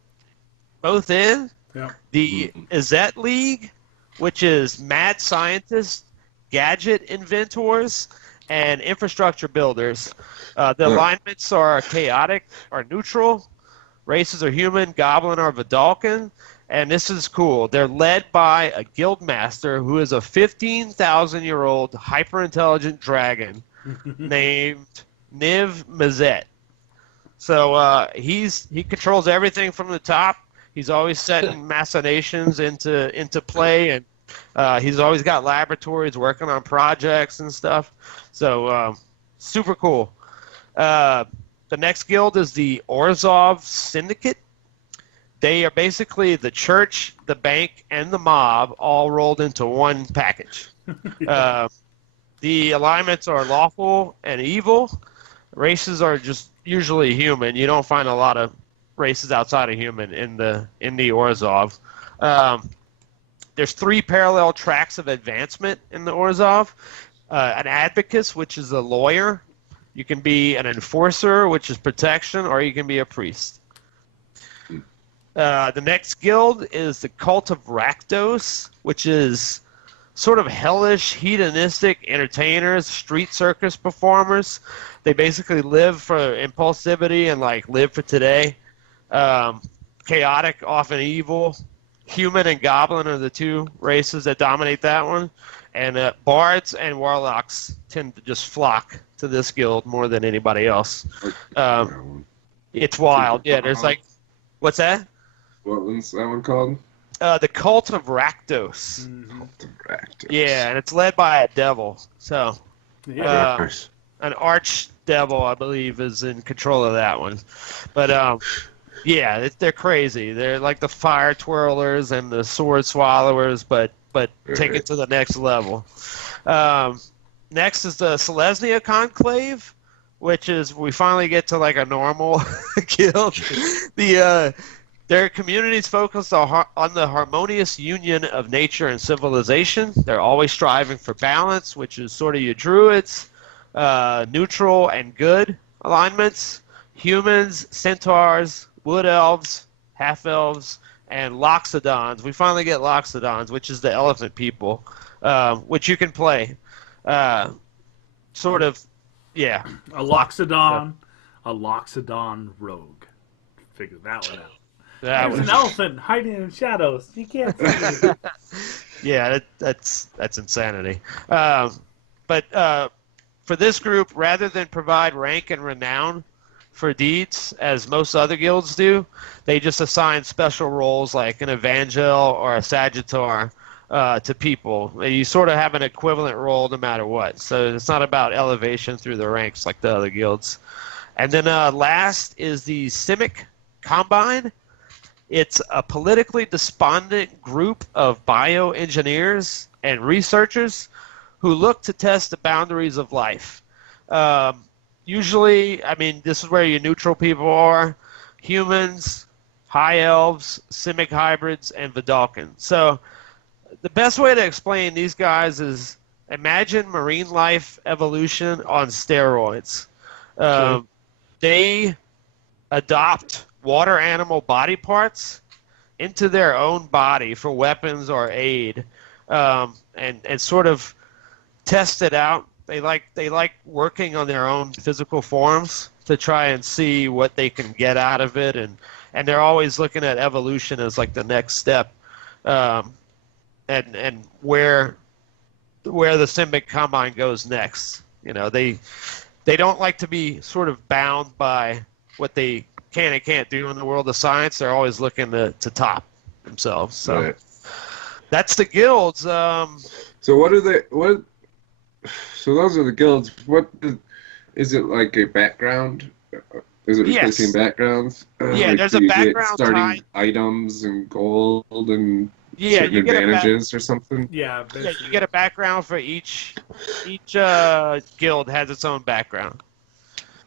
both in. Yeah. The Izzet League, which is mad scientists, gadget inventors, and infrastructure builders. The alignments are chaotic or neutral. Races are human, goblin, or Vidalcan. And this is cool. They're led by a guild master who is a 15,000-year-old hyper-intelligent dragon named Niv Mizzet. So he controls everything from the top. He's always setting machinations into play, and he's always got laboratories working on projects and stuff. So super cool. The next guild is the Orzhov Syndicate. They are basically the church, the bank, and the mob all rolled into one package. The alignments are lawful and evil. Races are just usually human. You don't find a lot of races outside of human in the Orzhov. There's 3 parallel tracks of advancement in the Orzhov. An advocus, which is a lawyer. You can be an enforcer, which is protection, or you can be a priest. The next guild is the Cult of Rakdos, which is sort of hellish, hedonistic entertainers, street circus performers. They basically live for impulsivity and live for today. Chaotic, often evil. Human and goblin are the 2 races that dominate that one. And bards and warlocks tend to just flock to this guild more than anybody else. It's wild. Yeah, there's what's that? What one's that one called? The Cult of Rakdos. Cult of Rakdos. Yeah, and it's led by a devil. So, Yeah. an archdevil, I believe, is in control of that one. But yeah, they're crazy. They're like the fire twirlers and the sword swallowers, but take it to the next level. Next is the Selesnya Conclave, which is we finally get to a normal guild. Their communities focus on the harmonious union of nature and civilization. They're always striving for balance, which is sort of your druids, neutral and good alignments, humans, centaurs, wood elves, half elves, and loxodons. We finally get loxodons, which is the elephant people, which you can play. Sort of, yeah. A loxodon rogue. Figure that one out. There's an elephant hiding in shadows. You can't see it. Yeah, that's insanity. But for this group, rather than provide rank and renown for deeds, as most other guilds do, they just assign special roles like an Evangel or a Sagittar to people. You sort of have an equivalent role no matter what. So it's not about elevation through the ranks like the other guilds. And then last is the Simic Combine. It's a politically despondent group of bioengineers and researchers who look to test the boundaries of life. Usually, this is where your neutral people are: humans, high elves, Simic hybrids, and Vidalcan. So the best way to explain these guys is imagine marine life evolution on steroids. They adopt water animal body parts into their own body for weapons or aid, and sort of test it out. They like working on their own physical forms to try and see what they can get out of it, and they're always looking at evolution as the next step, and where the Simic Combine goes next. They don't like to be sort of bound by what they can and can't do in the world of science. They're always looking to top themselves. So right. That's the guilds. So what are they? What? So those are the guilds. Is it like a background? Is it replacing backgrounds? Yeah, there's a background starting items and gold and Yeah, certain you get advantages or something. Yeah, yeah, you get a background for each guild has its own background.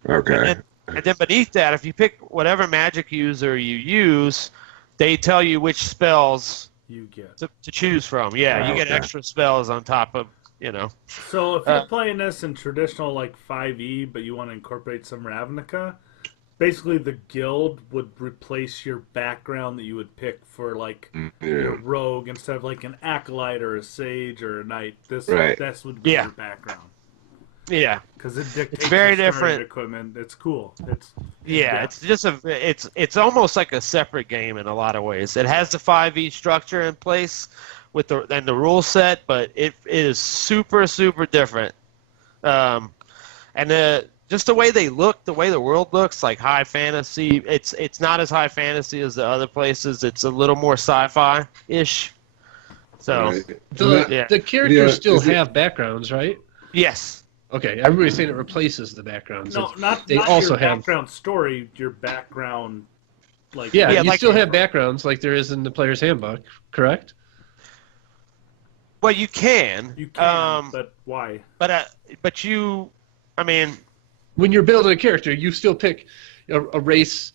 Okay. And then beneath that, if you pick whatever magic user you use, they tell you which spells you get to choose from. Yeah, you get extra spells on top of, So if you're playing this in traditional like 5e, but you want to incorporate some Ravnica, basically the guild would replace your background that you would pick for like your rogue instead of like an acolyte or a sage or a knight. This would be your background. Yeah, because it dictates it's very different equipment. It's cool. It's just it's almost like a separate game in a lot of ways. It has the 5e structure in place with the rule set, but it is super different. And just the way they look, the way the world looks, like high fantasy. It's not as high fantasy as the other places. It's a little more sci-fi ish. So the characters still have backgrounds, right? Yes. Okay, everybody's saying it replaces the backgrounds. No, not also your background story, your background, like... Yeah, you still have backgrounds like there is in the player's handbook, correct? Well, you can. You can, but why? But you, I mean... When you're building a character, you still pick a race,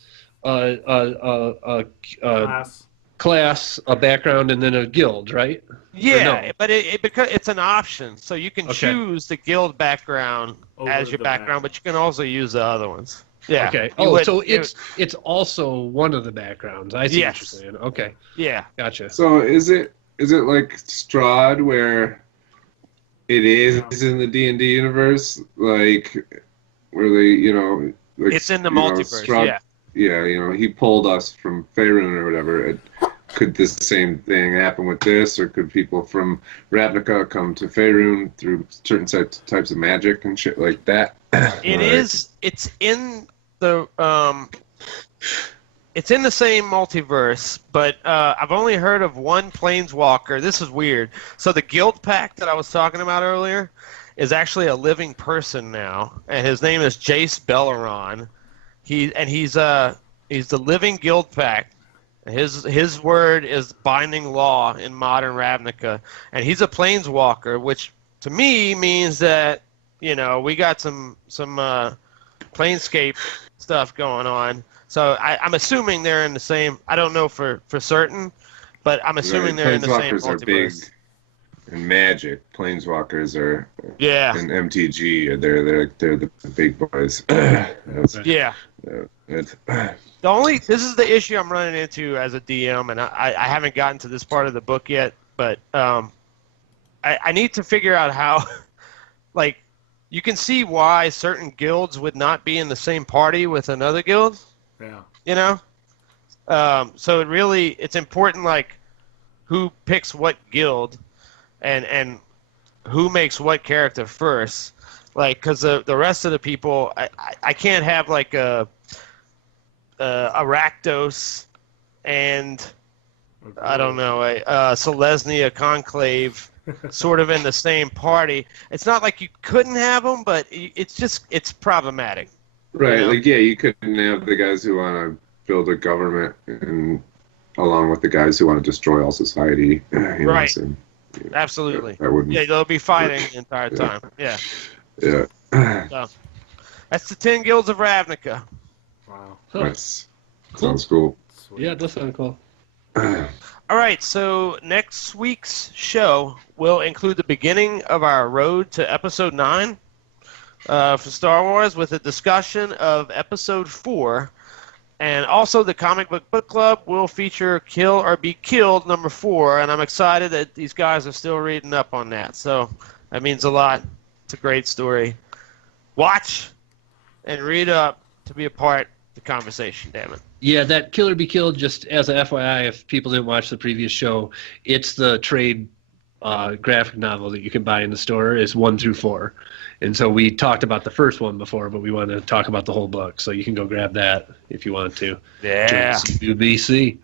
class, a background, and then a guild, right? Yeah, but because it's an option, so you can choose the guild background as your background, but you can also use the other ones. Yeah. Okay. So it's also one of the backgrounds. I see what you're saying. Okay. Yeah. Gotcha. So is it like Strahd where it is in the D&D universe, like where they, like it's in the multiverse. Strahd, yeah. He pulled us from Faerun or whatever. Could this same thing happen with this, or could people from Ravnica come to Faerun through certain types of magic and shit like that? It's in the same multiverse, but I've only heard of one planeswalker. This is weird. So the guild pack that I was talking about earlier is actually a living person now, and his name is Jace Belleron. He's the living guild pack. His word is binding law in modern Ravnica, and he's a planeswalker, which to me means that we got some planescape stuff going on. So I'm assuming they're in the same. I don't know for certain, but I'm assuming they're in the same multiverse. Planeswalkers are big in Magic. Planeswalkers are in MTG. They're the big boys. This is the issue I'm running into as a DM, and I haven't gotten to this part of the book yet, but I need to figure out how, like, you can see why certain guilds would not be in the same party with another guild. Yeah. So it's important, like, who picks what guild and who makes what character first. Like, because the rest of the people, I can't have, like, a Rakdos and I don't know a Selesnya Conclave sort of in the same party. It's not like you couldn't have them, but it's problematic. Right, like you couldn't have the guys who want to build a government and along with the guys who want to destroy all society. Right. Absolutely. That wouldn't. Yeah, they'll be fighting the entire time. Yeah. Yeah. So, that's the 10 Guilds of Ravnica. Wow. Nice. Sounds cool. Sweet. Yeah, it does sound cool. All right, so next week's show will include the beginning of our road to Episode 9 for Star Wars with a discussion of Episode 4. And also the Comic Book Club will feature Kill or Be Killed number 4, and I'm excited that these guys are still reading up on that. So that means a lot. It's a great story. Watch and read up to be a part of the conversation, damn it. Yeah, that Kill or Be Killed, just as an FYI, if people didn't watch the previous show, it's the trade graphic novel that you can buy in the store is 1 through 4. And so we talked about the first one before, but we want to talk about the whole book. So you can go grab that if you want to. Yeah. CBBC.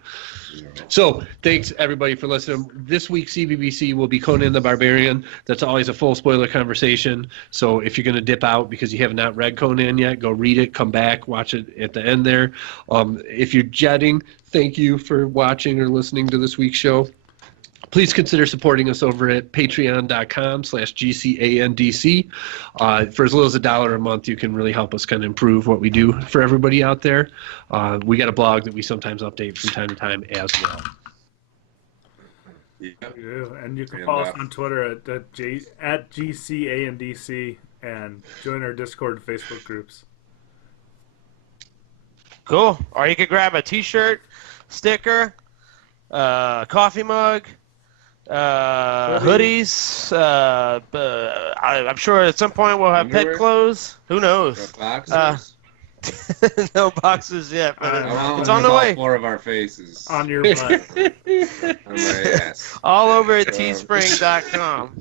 So thanks, everybody, for listening. This week's CBBC will be Conan the Barbarian. That's always a full spoiler conversation. So if you're going to dip out because you have not read Conan yet, go read it, come back, watch it at the end there. If you're jetting, thank you for watching or listening to this week's show. please consider supporting us over at patreon.com/GCANDC. For as little as $1 a month, you can really help us kind of improve what we do for everybody out there. We got a blog that we sometimes update from time to time as well. Yeah, and you can follow us on Twitter at GCANDC and join our Discord and Facebook groups. Cool. Or you could grab a T-shirt, sticker, coffee mug, hoodies. I'm sure at some point we'll have pet clothes. Who knows? Boxers? No boxes yet, but it's on the all way. 4 of our faces. On your butt. On my ass. All over at teespring.com.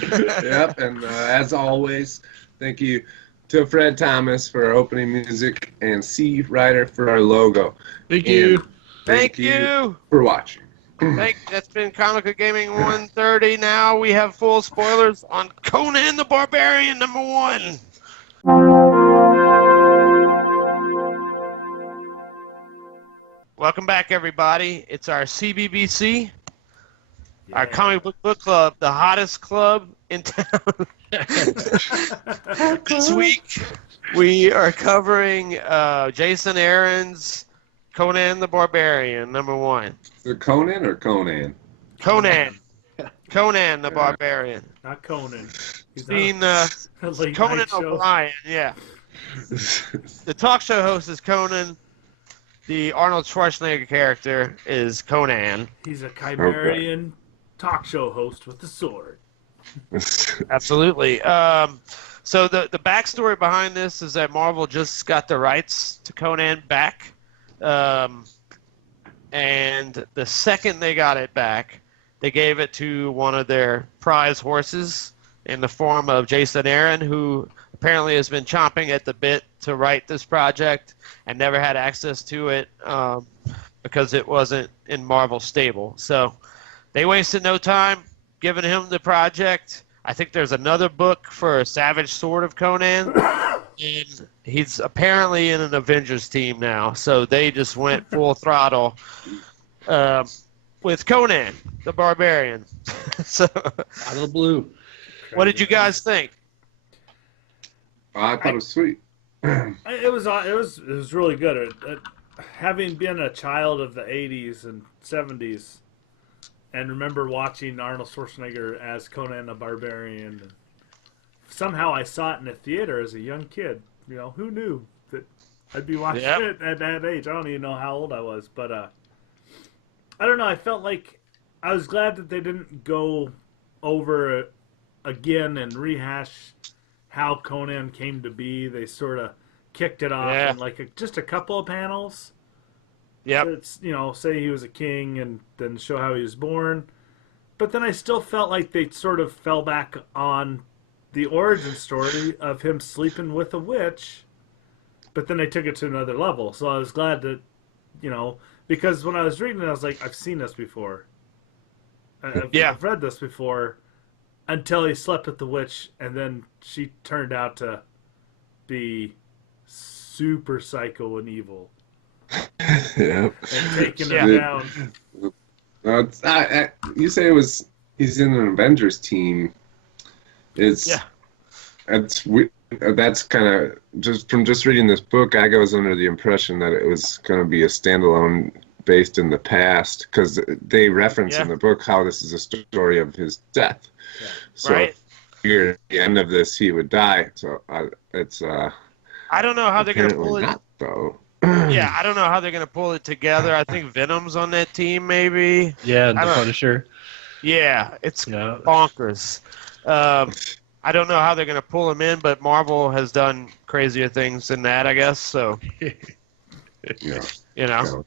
Yep, and as always, thank you to Fred Thomas for our opening music and C. Ryder for our logo. Thank you. Thank you for watching. That's been Comically Gaming 130. Now we have full spoilers on Conan the Barbarian #1. Welcome back, everybody. It's our CBBC, our comic book club, the hottest club in town. This week, we are covering Jason Aaron's Conan the Barbarian #1. Is it Conan or Conan? Conan. Conan the Barbarian. Not Conan. He's Conan night O'Brien, yeah. The talk show host is Conan. The Arnold Schwarzenegger character is Conan. He's a Chimerian talk show host with a sword. Absolutely. So the backstory behind this is that Marvel just got the rights to Conan back. And the second they got it back, they gave it to one of their prize horses in the form of Jason Aaron, who apparently has been chomping at the bit to write this project and never had access to it because it wasn't in Marvel stable. So they wasted no time giving him the project. I think there's another book for Savage Sword of Conan, and he's apparently in an Avengers team now. So they just went full throttle with Conan the Barbarian. So, out of the blue. What did you guys think? I thought it was sweet. It was really good. Having been a child of the 80s and 70s, and remember watching Arnold Schwarzenegger as Conan the Barbarian, and somehow I saw it in a theater as a young kid. You know, who knew that I'd be watching it at that age? I don't even know how old I was, but I don't know. I felt like I was glad that they didn't go over again and rehash how Conan came to be. They sort of kicked it off in like just a couple of panels. Yep. It's, say he was a king and then show how he was born. But then I still felt like they sort of fell back on the origin story of him sleeping with a witch. But then they took it to another level. So I was glad that, because when I was reading it, I was like, I've seen this before. I've read this before. Until he slept with the witch, and then she turned out to be super psycho and evil. Yeah. And taking him down. You say he's in an Avengers team. That's kind of just reading this book. I was under the impression that it was going to be a standalone based in the past, because they reference in the book how this is a story of his death. Yeah. So at the end of this, he would die. So it's I don't know how they're going to pull it. Not, though. Yeah, I don't know how they're going to pull it together. I think Venom's on that team, maybe. Yeah, and the Punisher. Yeah, it's bonkers. I don't know how they're going to pull him in, but Marvel has done crazier things than that, I guess. So,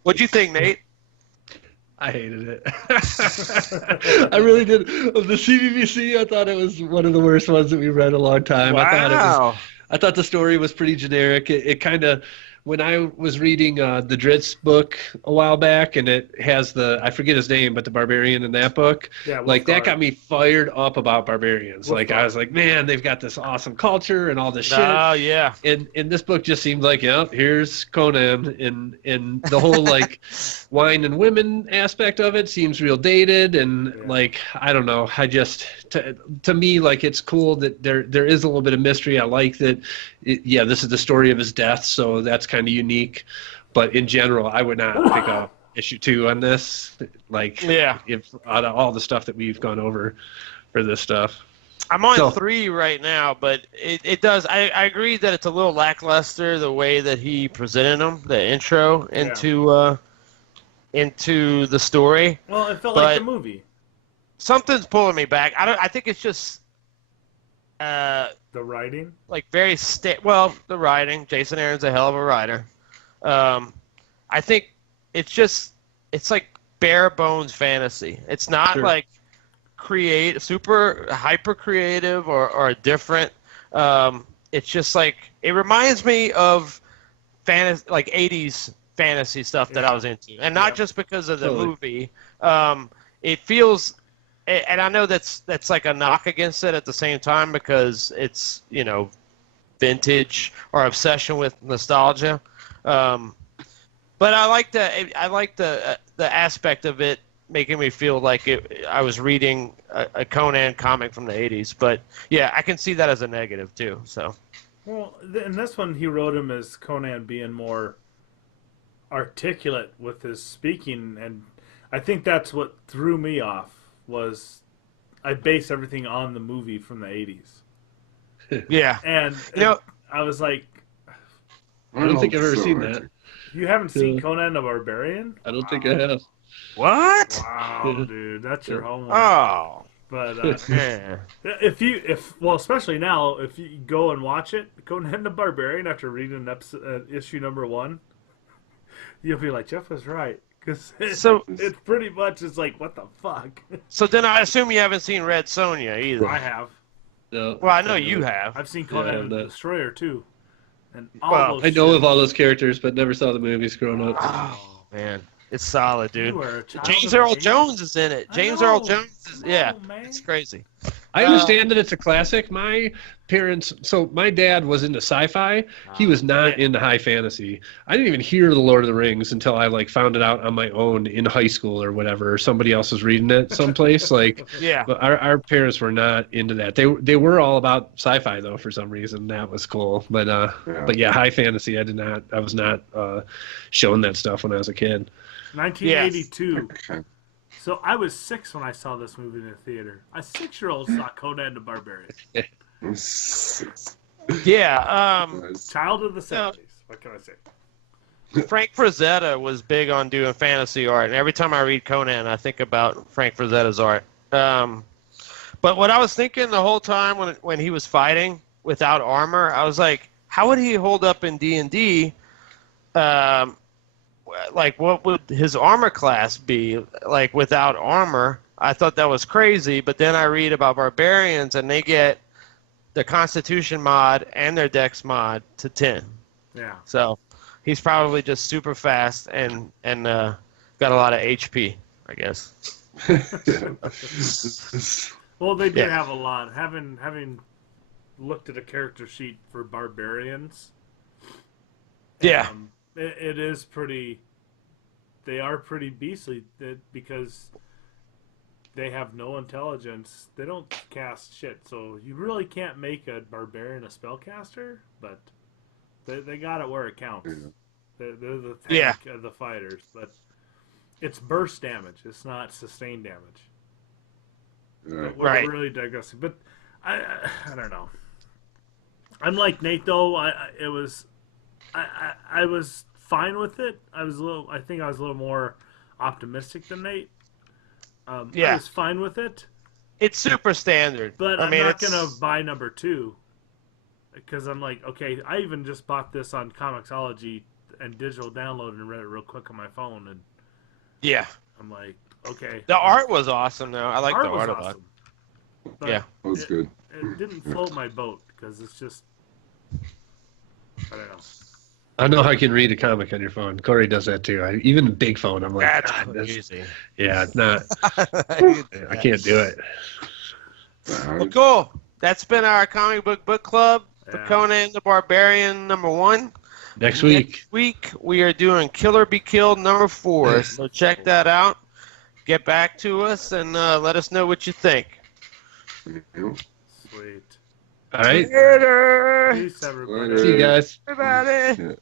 What'd you think, Nate? I hated it. I really did. Of the CBBC, I thought it was one of the worst ones that we read in a long time. Wow. I thought the story was pretty generic. It kind of when I was reading the Dritz book a while back, and it has I forget his name, but the barbarian in that book, like that got me fired up about barbarians. Like I was like, man, they've got this awesome culture and all this shit. Oh yeah. And this book just seemed like, yeah, here's Conan, and the whole like wine and women aspect of it seems real dated, and like I don't know, I just to me like it's cool that there is a little bit of mystery. I like that. This is the story of his death, so that's kind of unique. But in general, I would not pick up issue 2 on this. Like, if out of all the stuff that we've gone over for this stuff. I'm on 3 right now, but it does. I agree that it's a little lackluster the way that he presented them, the intro into the story. Well, it felt like the movie. Something's pulling me back. I think it's just the writing, like very the writing. Jason Aaron's a hell of a writer. I think it's like bare bones fantasy. It's not like super hyper creative or different. It's just like it reminds me of fantasy, like 80s fantasy stuff that I was into, and not just because of the movie. It feels, and I know that's like a knock against it at the same time because it's vintage or obsession with nostalgia. But I like the aspect of it making me feel like I was reading a Conan comic from the 80s. But yeah, I can see that as a negative too. So. Well, in this one, he wrote him as Conan being more articulate with his speaking, and I think that's what threw me off. Was I base everything on the movie from the 80s. Yeah. And I was like, I don't think I've ever seen that. You haven't seen Conan the Barbarian? I don't think I have. What? Wow, dude, that's your homework. Oh. But especially now, if you go and watch it, Conan the Barbarian, after reading issue number 1, you'll be like, Jeff was right. Because it's pretty much it's like, what the fuck? So then I assume you haven't seen Red Sonja either. I have. No, well, I know you have. I've seen Conan the Destroyer too. And I know of all those characters, but never saw the movies growing up. Oh man, it's solid, dude. James Earl Earl Jones is in it. James Earl Jones is it's crazy. I understand that it's a classic. My dad was into sci-fi. He was not into high fantasy. I didn't even hear The Lord of the Rings until I found it out on my own in high school or whatever. Or somebody else was reading it someplace. But our parents were not into that. They were all about sci-fi though for some reason. That was cool. But high fantasy. I was not shown that stuff when I was a kid. 1982. Yes. So I was 6 when I saw this movie in the theater. A 6-year-old saw Conan the Barbarian. Yeah. Child of the 70s. What can I say? Frank Frazetta was big on doing fantasy art, and every time I read Conan, I think about Frank Frazetta's art. But what I was thinking the whole time when he was fighting without armor, I was like, how would he hold up in D&D? Like, what would his armor class be like without armor? I thought that was crazy, but then I read about barbarians, and they get the Constitution mod and their Dex mod to 10. Yeah. So he's probably just super fast and got a lot of HP, I guess. Well, they did have a lot. Having looked at a character sheet for barbarians. Yeah. It is pretty. They are pretty beastly because they have no intelligence. They don't cast shit, so you really can't make a barbarian a spellcaster. But they got it where it counts. Yeah. They're the tank of the fighters, but it's burst damage. It's not sustained damage. We're really digressing, but I don't know. I'm like Nate though. I was fine with it. I think I was a little more optimistic than Nate. I was fine with it. It's super standard. But I'm not going to buy number 2. Because I'm like, okay, I even just bought this on Comixology and digital download and read it real quick on my phone. And I'm like, okay. The art was awesome, though. I like the art a lot. It was good. It didn't float my boat because it's just, I don't know. I know I can read a comic on your phone. Corey does that too. Even big phone, I'm like, that's easy. Yeah, it's not. I can't do it. Well, cool. That's been our comic book club for Conan the Barbarian #1. Next week we are doing Killer Be Killed #4. So check that out. Get back to us and let us know what you think. Sweet. All right. Later. Peace, everybody. See you guys. Everybody. Yeah.